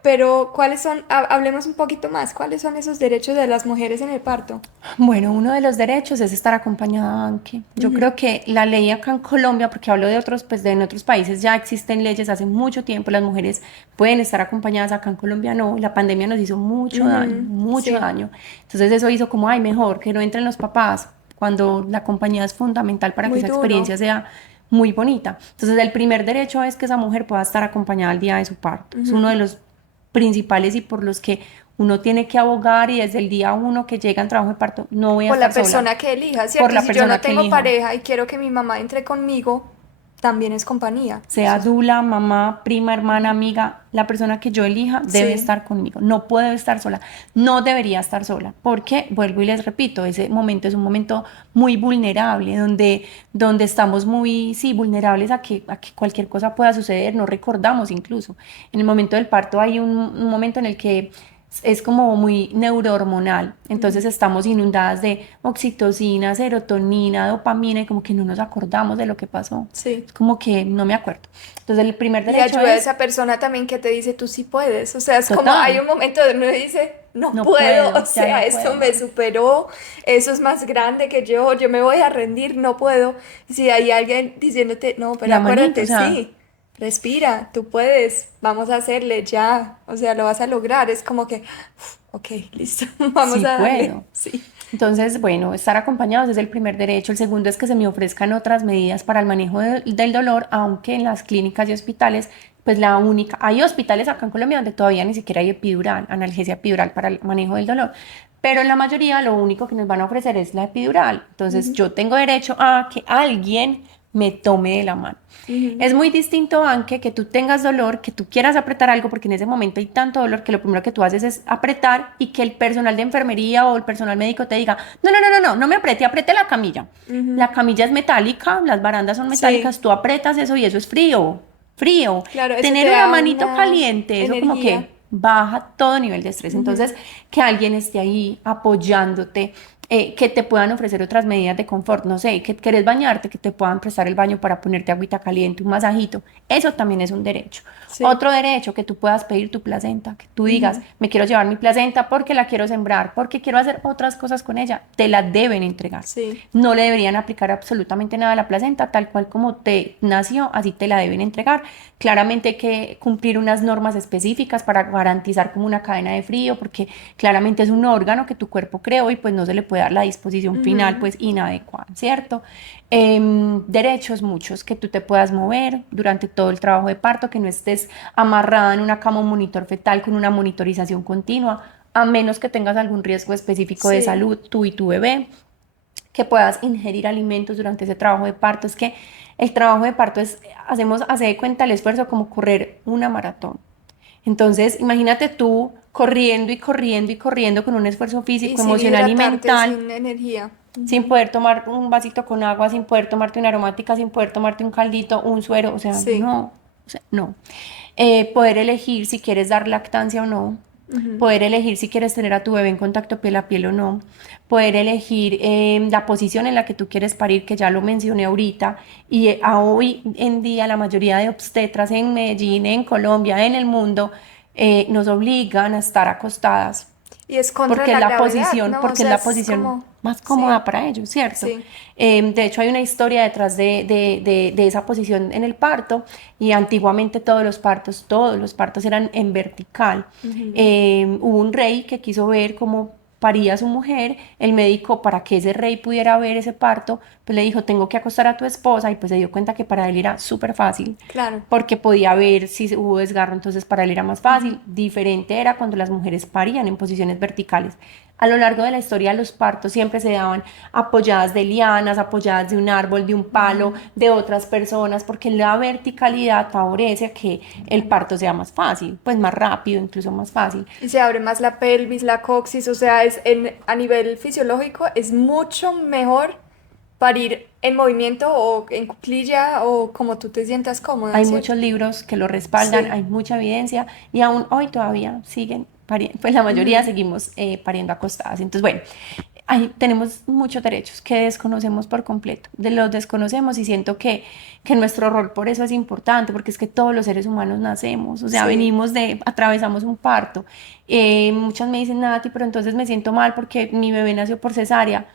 Pero, ¿cuáles son? Hablemos un poquito más. ¿Cuáles son esos derechos de las mujeres en el parto? Bueno, uno de los derechos es estar acompañada, Anke. Yo Ujú, creo que la ley acá en Colombia, porque hablo de otros, pues en otros países ya existen leyes hace mucho tiempo, las mujeres pueden estar acompañadas, acá en Colombia no, la pandemia nos hizo mucho daño, ujú, mucho sí, daño. Entonces eso hizo como, ay, mejor que no entren los papás, cuando la compañía es fundamental para que muy esa duro. experiencia sea muy bonita. Entonces el primer derecho es que esa mujer pueda estar acompañada al día de su parto. Es uno de Ujú. los principales y por los que uno tiene que abogar y desde el día uno que llega en trabajo de parto, no voy a Por la estar sola, persona que elija, por ¿cierto? Y la si yo persona no que tengo elija, pareja y quiero que mi mamá entre conmigo, también es compañía. sea dula, mamá, prima, hermana, amiga, la persona que yo elija debe Sí, estar conmigo, no puedo estar sola, no debería estar sola, porque vuelvo y les repito, ese momento es un momento muy vulnerable, donde estamos muy, sí, vulnerables a que cualquier cosa pueda suceder, no recordamos incluso. En el momento del parto hay un momento en el que es como muy neurohormonal, entonces estamos inundadas de oxitocina, serotonina, dopamina y como que no nos acordamos de lo que pasó. sí. Es como que no me acuerdo. Entonces el primer Y derecho ayuda a es esa persona también que te dice, tú sí puedes. O sea, es como hay total, un momento donde uno dice, no no puedo, o puedo, ya sea, no esto puedo. me superó, eso es más grande que yo me voy a rendir, no puedo. Y si hay alguien diciéndote, no, pero La manito, o acuérdate, sea, sí, respira, tú puedes, vamos a hacerle ya, o sea, lo vas a lograr. Es como que, ok, listo, vamos sí a darle, puedo. sí. Entonces, bueno, estar acompañados es el primer derecho. El segundo es que se me ofrezcan otras medidas para el manejo del dolor, aunque en las clínicas y hospitales, pues la única, hay hospitales acá en Colombia donde todavía ni siquiera hay epidural, analgesia epidural para el manejo del dolor, pero en la mayoría lo único que nos van a ofrecer es la epidural. Entonces, Ujú, yo tengo derecho a que alguien me tome de la mano. ujú. Es muy distinto, Anke, que tú tengas dolor, que tú quieras apretar algo, porque en ese momento hay tanto dolor que lo primero que tú haces es apretar y que el personal de enfermería o el personal médico te diga, no, no, no, no, no, no me apriete, apriete la camilla. Ujú. La camilla es metálica, las barandas son metálicas, Sí, tú apretas eso y eso es frío, frío. claro, eso te Tener una da manito una caliente, eso como energía. que baja todo nivel de estrés. Ujú, Entonces, que alguien esté ahí apoyándote, que te puedan ofrecer otras medidas de confort, no sé, que quieres bañarte, que te puedan prestar el baño para ponerte agüita caliente, un masajito, eso también es un derecho. sí. Otro derecho, que tú puedas pedir tu placenta, que tú digas, Ujú, me quiero llevar mi placenta porque la quiero sembrar, porque quiero hacer otras cosas con ella, te la deben entregar. sí. No le deberían aplicar absolutamente nada a la placenta, tal cual como te nació, así te la deben entregar. Claramente hay que cumplir unas normas específicas para garantizar como una cadena de frío, porque claramente es un órgano que tu cuerpo creó y pues no se le puede dar la disposición final Ujú, pues inadecuada, ¿cierto? Derechos muchos, que tú te puedas mover durante todo el trabajo de parto, que no estés amarrada en una cama o monitor fetal con una monitorización continua, a menos que tengas algún riesgo específico de sí. salud, tú y tu bebé, que puedas ingerir alimentos durante ese trabajo de parto. Es que el trabajo de parto es, hace de cuenta el esfuerzo como correr una maratón. Entonces, imagínate tú corriendo y corriendo y corriendo con un esfuerzo Y físico, sin emocional y hidratarte, mental, sin energía. sin Ujú, poder tomar un vasito con agua, sin poder tomarte una aromática, sin poder tomarte un caldito, un suero, sí. o sea, no. Poder elegir si quieres dar lactancia o no, Ujú, poder elegir si quieres tener a tu bebé en contacto piel a piel o no, poder elegir la posición en la que tú quieres parir, que ya lo mencioné ahorita, y a hoy en día la mayoría de obstetras en Medellín, en Colombia, en el mundo, nos obligan a estar acostadas y es contra la gravedad, ¿no? O porque es sea, la es posición como, más cómoda sí, para ellos, ¿cierto? sí. De hecho, hay una historia detrás de esa posición en el parto y antiguamente todos los partos eran en vertical. Ujú, Hubo un rey que quiso ver cómo paría a su mujer, el médico para que ese rey pudiera ver ese parto, pues le dijo, tengo que acostar a tu esposa y pues se dio cuenta que para él era súper fácil claro. porque podía ver si hubo desgarro, entonces para él era más Ujú. fácil. Diferente era cuando las mujeres parían en posiciones verticales. A lo largo de la historia, los partos siempre se daban apoyadas de lianas, apoyadas de un árbol, de un palo, de otras personas, porque la verticalidad favorece a que el parto sea más fácil, pues más rápido, incluso más fácil. Y se abre más la pelvis, la coxis, o sea, a nivel fisiológico es mucho mejor parir en movimiento o en cuclilla o como tú te sientas cómoda, Hay ¿cierto? muchos libros que lo respaldan, Sí. hay mucha evidencia y aún hoy todavía siguen pariendo, pues la mayoría Ujú, seguimos pariendo acostadas. Entonces, bueno, tenemos muchos derechos que desconocemos por completo, los desconocemos y siento que nuestro rol por eso es importante, porque es que todos los seres humanos nacemos, o sea, Sí, atravesamos un parto. Muchas me dicen, Nati, pero entonces me siento mal porque mi bebé nació por cesárea.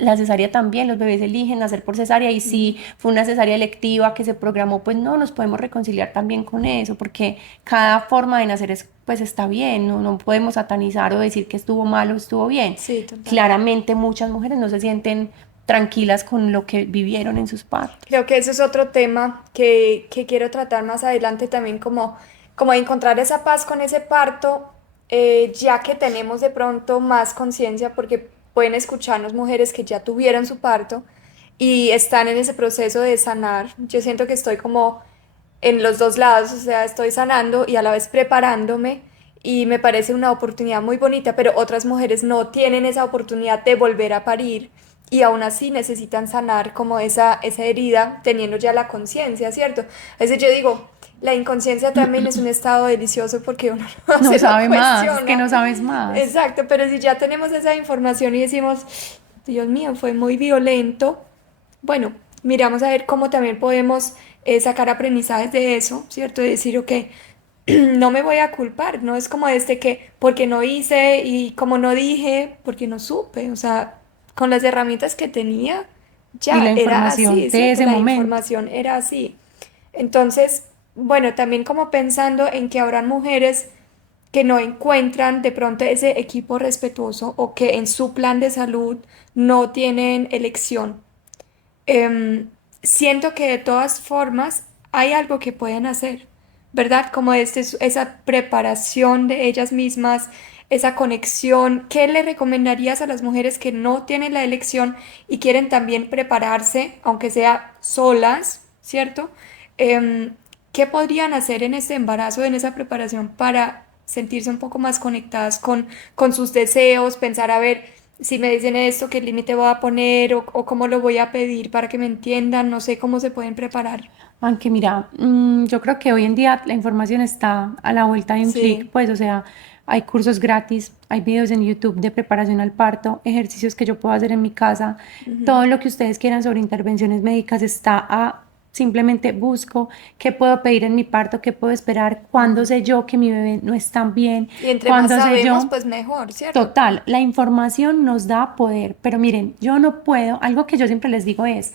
La cesárea también, los bebés eligen nacer por cesárea y si fue una cesárea electiva que se programó, pues no, nos podemos reconciliar también con eso, porque cada forma de nacer pues está bien, no podemos satanizar o decir que estuvo mal o estuvo bien. sí, total. Claramente muchas mujeres no se sienten tranquilas con lo que vivieron en sus partos. Creo que eso es otro tema que quiero tratar más adelante también, como encontrar esa paz con ese parto, ya que tenemos de pronto más conciencia, porque pueden escucharnos mujeres que ya tuvieron su parto y están en ese proceso de sanar. Yo siento que estoy como en los dos lados, o sea, estoy sanando y a la vez preparándome y me parece una oportunidad muy bonita, pero otras mujeres no tienen esa oportunidad de volver a parir y aún así necesitan sanar como esa herida teniendo ya la conciencia, ¿cierto? A veces yo digo, la inconsciencia también es un estado delicioso porque uno no No se lo sabe más, es que cuestiona. no sabes más. Exacto, pero si ya tenemos esa información y decimos, Dios mío, fue muy violento, bueno, miramos a ver cómo también podemos sacar aprendizajes de eso, ¿cierto? De decir, ok, no me voy a culpar, no es como este que porque no hice y como no dije, porque no supe, o sea, con las herramientas que tenía, Y la ya era información así, de ¿cierto? ese La momento. información era así. Entonces, bueno, también como pensando en que habrán mujeres que no encuentran de pronto ese equipo respetuoso o que en su plan de salud no tienen elección. Em, Siento que de todas formas hay algo que pueden hacer, ¿verdad? Como esa preparación de ellas mismas, esa conexión. ¿Qué le recomendarías a las mujeres que no tienen la elección y quieren también prepararse, aunque sea solas, ¿cierto? Em, ¿Qué podrían hacer en ese embarazo, en esa preparación para sentirse un poco más conectadas con sus deseos, pensar a ver si me dicen esto, qué límite voy a poner o cómo lo voy a pedir para que me entiendan, no sé cómo se pueden preparar. Aunque mira, yo creo que hoy en día la información está a la vuelta de un clic, Sí, pues, o sea, hay cursos gratis, hay videos en YouTube de preparación al parto, ejercicios que yo puedo hacer en mi casa, ujú. todo lo que ustedes quieran sobre intervenciones médicas está simplemente busco qué puedo pedir en mi parto, qué puedo esperar, cuándo sé yo que mi bebé no está bien, Y entre más cuándo sé sabemos, yo. pues mejor, ¿cierto? Total, la información nos da poder, pero miren, yo no puedo, algo que yo siempre les digo es,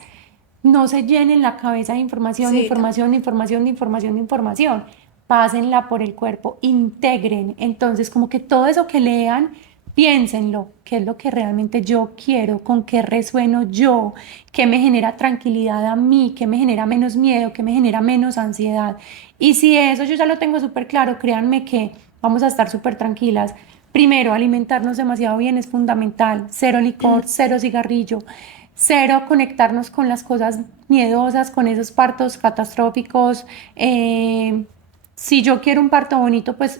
no se llenen la cabeza de información, Sí, información, información, información, información. Pásenla por el cuerpo, integren. Entonces, como que todo eso que lean, piénsenlo, qué es lo que realmente yo quiero, con qué resueno yo, qué me genera tranquilidad a mí, qué me genera menos miedo, qué me genera menos ansiedad. Y si eso yo ya lo tengo súper claro, créanme que vamos a estar súper tranquilas. Primero, alimentarnos demasiado bien es fundamental. Cero licor, cero cigarrillo, cero conectarnos con las cosas miedosas, con esos partos catastróficos. Si yo quiero un parto bonito, pues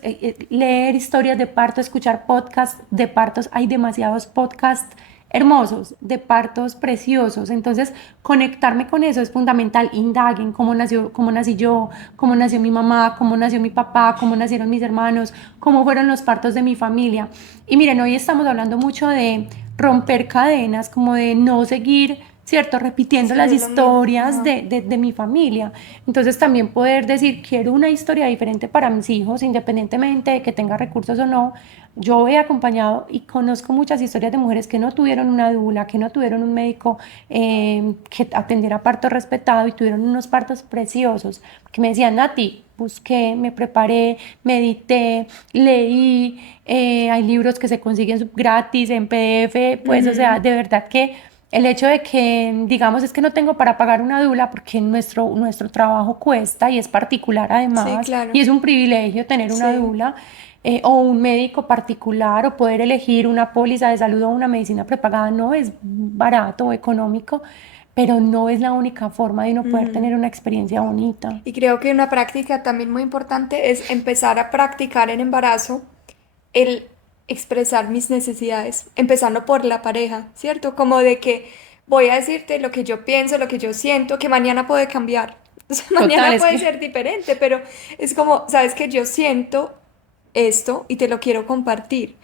leer historias de parto, escuchar podcasts de partos. Hay demasiados podcasts hermosos, de partos preciosos. Entonces, conectarme con eso es fundamental. Indaguen cómo nací yo, cómo nació mi mamá, cómo nació mi papá, cómo nacieron mis hermanos, cómo fueron los partos de mi familia. Y miren, hoy estamos hablando mucho de romper cadenas, como de no seguir, ¿cierto? Repitiendo sí, las es lo mismo. historias Ajá. de mi familia. Entonces también poder decir, quiero una historia diferente para mis hijos, independientemente de que tenga recursos o no. Yo he acompañado y conozco muchas historias de mujeres que no tuvieron una dula, que no tuvieron un médico que atendiera parto respetado y tuvieron unos partos preciosos, que me decían, Nati, busqué, me preparé, medité, leí, hay libros que se consiguen gratis en PDF, pues o sea, Ujú. de verdad que el hecho de que, digamos, es que no tengo para pagar una dula porque nuestro trabajo cuesta y es particular Sí, además, y claro. es un privilegio tener una Sí. dula, o un médico particular, o poder elegir una póliza de salud o una medicina prepagada, no es barato o económico, pero no es la única forma de uno poder Ujú. tener una experiencia bonita. Y creo que una práctica también muy importante es empezar a practicar en embarazo el expresar mis necesidades, empezando por la pareja, ¿cierto? Como de que voy a decirte lo que yo pienso, lo que yo siento, que mañana puede cambiar. O sea, Total, mañana es puede que ser diferente, pero es como, sabes que yo siento esto y te lo quiero compartir.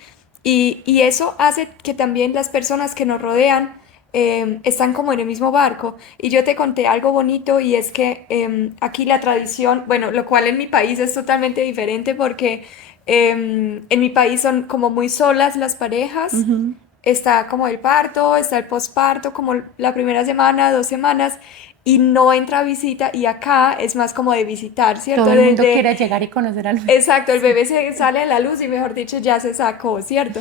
Y eso hace que también las personas que nos rodean están como en el mismo barco. Y yo te conté algo bonito y es que aquí la tradición, bueno, lo cual en mi país es totalmente diferente porque en mi país son como muy solas las parejas. Ujú. Está como el parto, está el posparto, como la primera semana, 2 semanas, y no entra visita. Y acá es más como de visitar, ¿cierto? Todo el mundo quiere llegar y conocer al bebé. Exacto, el Sí. bebé se sale a la luz y mejor dicho ya se sacó, ¿cierto?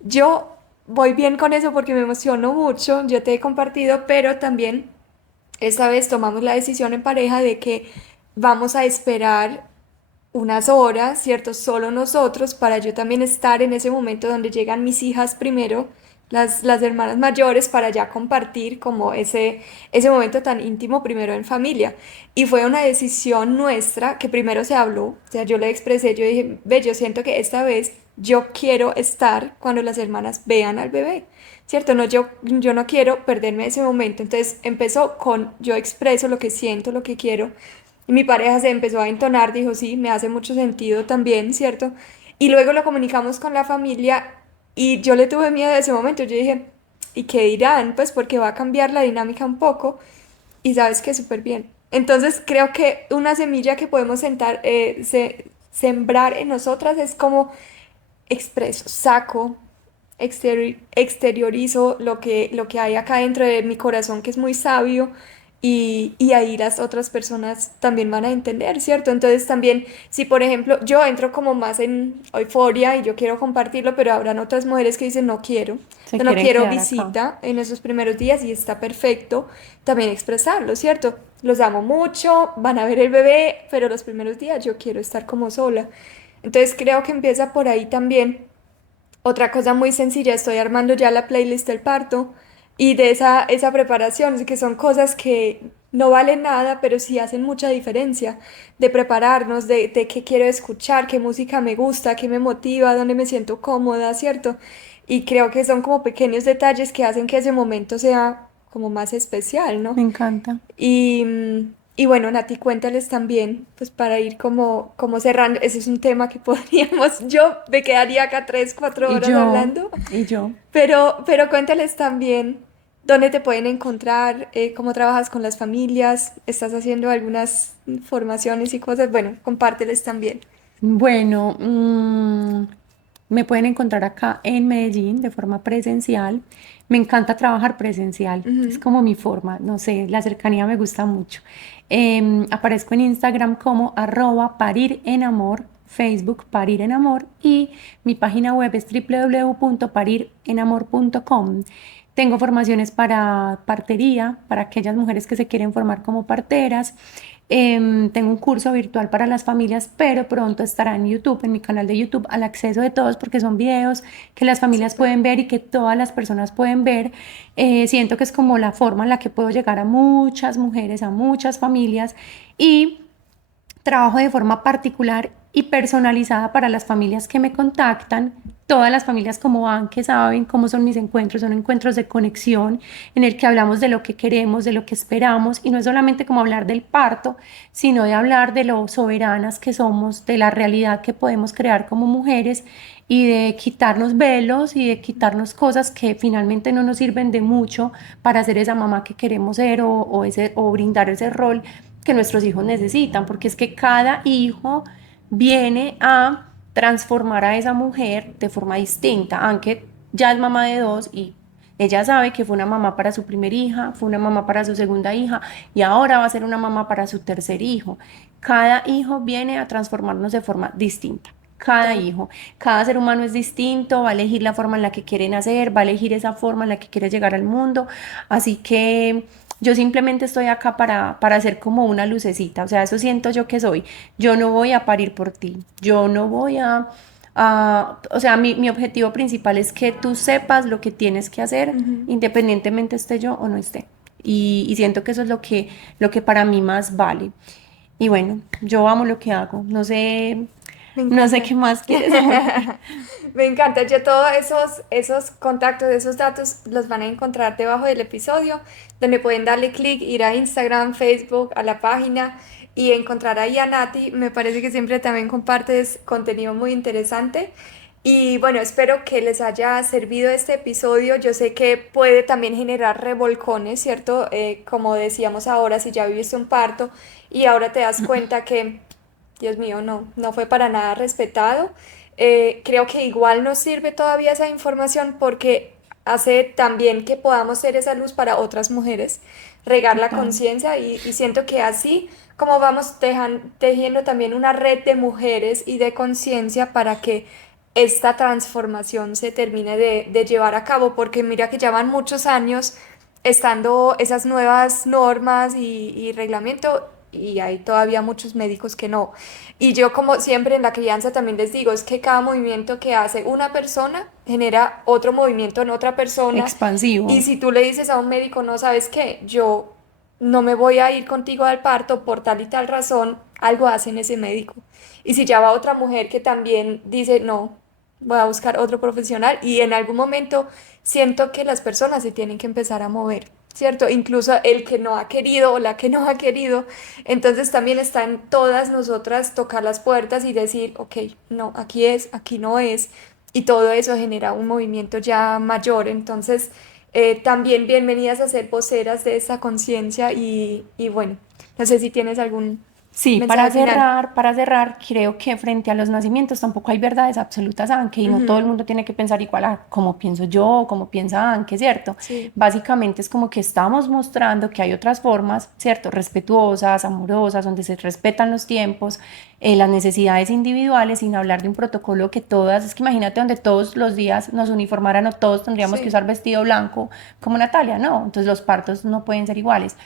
Yo voy bien con eso porque me emociono mucho, yo te he compartido, pero también esta vez tomamos la decisión en pareja de que vamos a esperar unas horas, ¿cierto? Solo nosotros, para yo también estar en ese momento donde llegan mis hijas primero, las hermanas mayores, para ya compartir como ese momento tan íntimo primero en familia. Y fue una decisión nuestra que primero se habló, o sea, yo le expresé, yo dije, ve, yo siento que esta vez yo quiero estar cuando las hermanas vean al bebé. ¿Cierto? No, yo no quiero perderme ese momento. Entonces empezó con yo expreso lo que siento, lo que quiero, y mi pareja se empezó a entonar, dijo, sí, me hace mucho sentido también, ¿cierto? Y luego lo comunicamos con la familia y yo le tuve miedo de ese momento. Yo dije, ¿y qué dirán? Pues porque va a cambiar la dinámica un poco y sabes que súper bien. Entonces creo que una semilla que podemos sembrar en nosotras es como expreso, saco, exteriorizo lo que hay acá dentro de mi corazón que es muy sabio y ahí las otras personas también van a entender, ¿cierto? Entonces también, si por ejemplo yo entro como más en euforia y yo quiero compartirlo, pero habrán otras mujeres que dicen no quiero, Se yo no quieren quiero quedar acá. visita en esos primeros días y está perfecto también expresarlo, ¿cierto? Los amo mucho, van a ver el bebé, pero los primeros días yo quiero estar como sola. Entonces creo que empieza por ahí también. Otra cosa muy sencilla, estoy armando ya la playlist del parto y de esa preparación, así que son cosas que no valen nada, pero sí hacen mucha diferencia, de prepararnos, de qué quiero escuchar, qué música me gusta, qué me motiva, dónde me siento cómoda, ¿cierto? Y creo que son como pequeños detalles que hacen que ese momento sea como más especial, Me ¿no? encanta. Y bueno, Nati, cuéntales también, pues para ir como cerrando, ese es un tema que podríamos, yo me quedaría acá 3, 4 horas hablando, Y yo. pero cuéntales también dónde te pueden encontrar, cómo trabajas con las familias, estás haciendo algunas formaciones y cosas, bueno, compárteles también. Bueno, me pueden encontrar acá en Medellín de forma presencial. Me encanta trabajar presencial, es Ujú. como mi forma, no sé, la cercanía me gusta mucho. Aparezco en Instagram como @parirenamor, Facebook Parir en Amor y mi página web es www.parirenamor.com. Tengo formaciones para partería, para aquellas mujeres que se quieren formar como parteras. Tengo un curso virtual para las familias, pero pronto estará en YouTube, en mi canal de YouTube, al acceso de todos, porque son videos que las familias Súper. pueden ver y que todas las personas pueden ver. Siento que es como la forma en la que puedo llegar a muchas mujeres, a muchas familias y trabajo de forma particular y personalizada para las familias que me contactan. Todas las familias como van, que saben cómo son mis encuentros, son encuentros de conexión en el que hablamos de lo que queremos, de lo que esperamos y no es solamente como hablar del parto, sino de hablar de lo soberanas que somos, de la realidad que podemos crear como mujeres y de quitarnos velos y de quitarnos cosas que finalmente no nos sirven de mucho para ser esa mamá que queremos ser o brindar ese rol que nuestros hijos necesitan, porque es que cada hijo viene a transformar a esa mujer de forma distinta, aunque ya es mamá de dos y ella sabe que fue una mamá para su primer hija, fue una mamá para su segunda hija y ahora va a ser una mamá para su tercer hijo. Cada hijo viene a transformarnos de forma distinta. Cada Total. hijo, cada ser humano es distinto, va a elegir la forma en la que quiere nacer, va a elegir esa forma en la que quiere llegar al mundo. Así que yo simplemente estoy acá para ser como una lucecita, o sea, eso siento yo que soy. Yo no voy a parir por ti, yo no voy o sea, mi objetivo principal es que tú sepas lo que tienes que hacer, Ujú. independientemente esté yo o no esté. Y siento que eso es lo que para mí más vale. Y bueno, yo amo lo que hago, Me no sé encanta. qué más quieres saber. Me encanta. Yo todos esos contactos, esos datos los van a encontrar debajo del episodio, donde pueden darle clic, ir a Instagram, Facebook, a la página y encontrar ahí a Nati. Me parece que siempre también compartes contenido muy interesante. Y bueno, espero que les haya servido este episodio. Yo sé que puede también generar revolcones, ¿cierto? Como decíamos ahora, si ya viviste un parto y ahora te das cuenta que, Dios mío, no fue para nada respetado. Creo que igual nos sirve todavía esa información porque hace también que podamos ser esa luz para otras mujeres, regar la Total. conciencia y siento que así como vamos tejiendo también una red de mujeres y de conciencia para que esta transformación se termine de llevar a cabo, porque mira que ya van muchos años estando esas nuevas normas y reglamento y hay todavía muchos médicos que no. Y yo como siempre en la crianza también les digo, es que cada movimiento que hace una persona genera otro movimiento en otra persona y Expansivo. si tú le dices a un médico, no sabes qué, yo no me voy a ir contigo al parto por tal y tal razón, algo hace en ese médico. Y si ya va otra mujer que también dice, no, voy a buscar otro profesional y en algún momento siento que las personas se tienen que empezar a mover, ¿cierto? Incluso el que no ha querido o la que no ha querido, entonces también está en todas nosotras tocar las puertas y decir, ok, no, aquí es, aquí no es, y todo eso genera un movimiento ya mayor, entonces también bienvenidas a ser voceras de esa conciencia y bueno, no sé si tienes algún Sí, mensaje final. para cerrar, creo que frente a los nacimientos tampoco hay verdades absolutas, Anke, y no todo el Ujú, mundo tiene que pensar igual a como pienso yo, como piensa Anke, ¿cierto? sí, Básicamente es como que estamos mostrando que hay otras formas, ¿cierto? Respetuosas, amorosas, donde se respetan los tiempos, las necesidades individuales, sin hablar de un protocolo que todas, es que imagínate donde todos los días nos uniformaran o todos tendríamos que sí. usar vestido blanco como Natalia, ¿no? Entonces los partos no pueden ser iguales.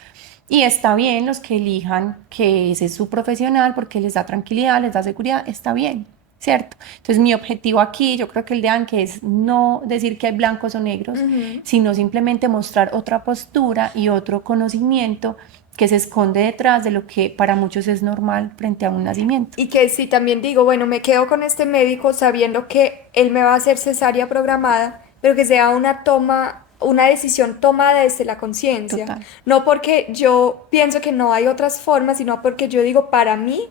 Y está bien los que elijan que ese es su profesional porque les da tranquilidad, les da seguridad, está bien, ¿cierto? Entonces mi objetivo aquí, yo creo que el de Anke es no decir que hay blancos o negros, Ujú. sino simplemente mostrar otra postura y otro conocimiento que se esconde detrás de lo que para muchos es normal frente a un nacimiento. Y que si también digo, bueno, me quedo con este médico sabiendo que él me va a hacer cesárea programada, pero que sea una toma, una decisión tomada desde la conciencia. Total, No porque yo pienso que no hay otras formas, sino porque yo digo, para mí,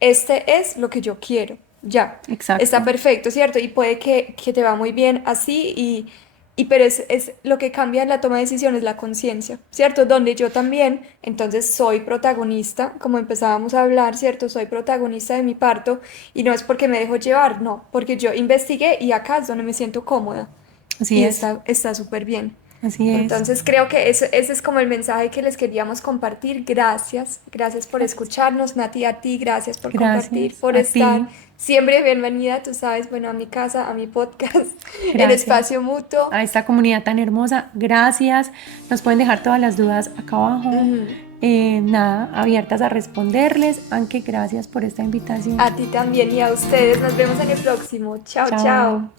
este es lo que yo quiero. Ya, está exacto. perfecto, ¿cierto? Y puede que te va muy bien así pero es lo que cambia en la toma de decisiones, la conciencia, ¿cierto? Donde yo también, entonces soy protagonista, como empezábamos a hablar, ¿cierto? Soy protagonista de mi parto y no es porque me dejo llevar, no, porque yo investigué y acá es donde me siento cómoda Así y es, está súper bien. así es. Entonces creo que ese es como el mensaje que les queríamos compartir. Gracias, gracias por Gracias. escucharnos, Nati, a ti, gracias por compartir, Gracias por a estar ti. siempre bienvenida, tú sabes, bueno, a mi casa, a mi podcast, en Gracias Espacio Mutuo. a esta comunidad tan hermosa. Gracias. Nos pueden dejar todas las dudas acá abajo. Ujú. Nada, abiertas a responderles. Aunque gracias por esta invitación. A ti también y a ustedes. Nos vemos en el próximo. Chao, chao. Chao.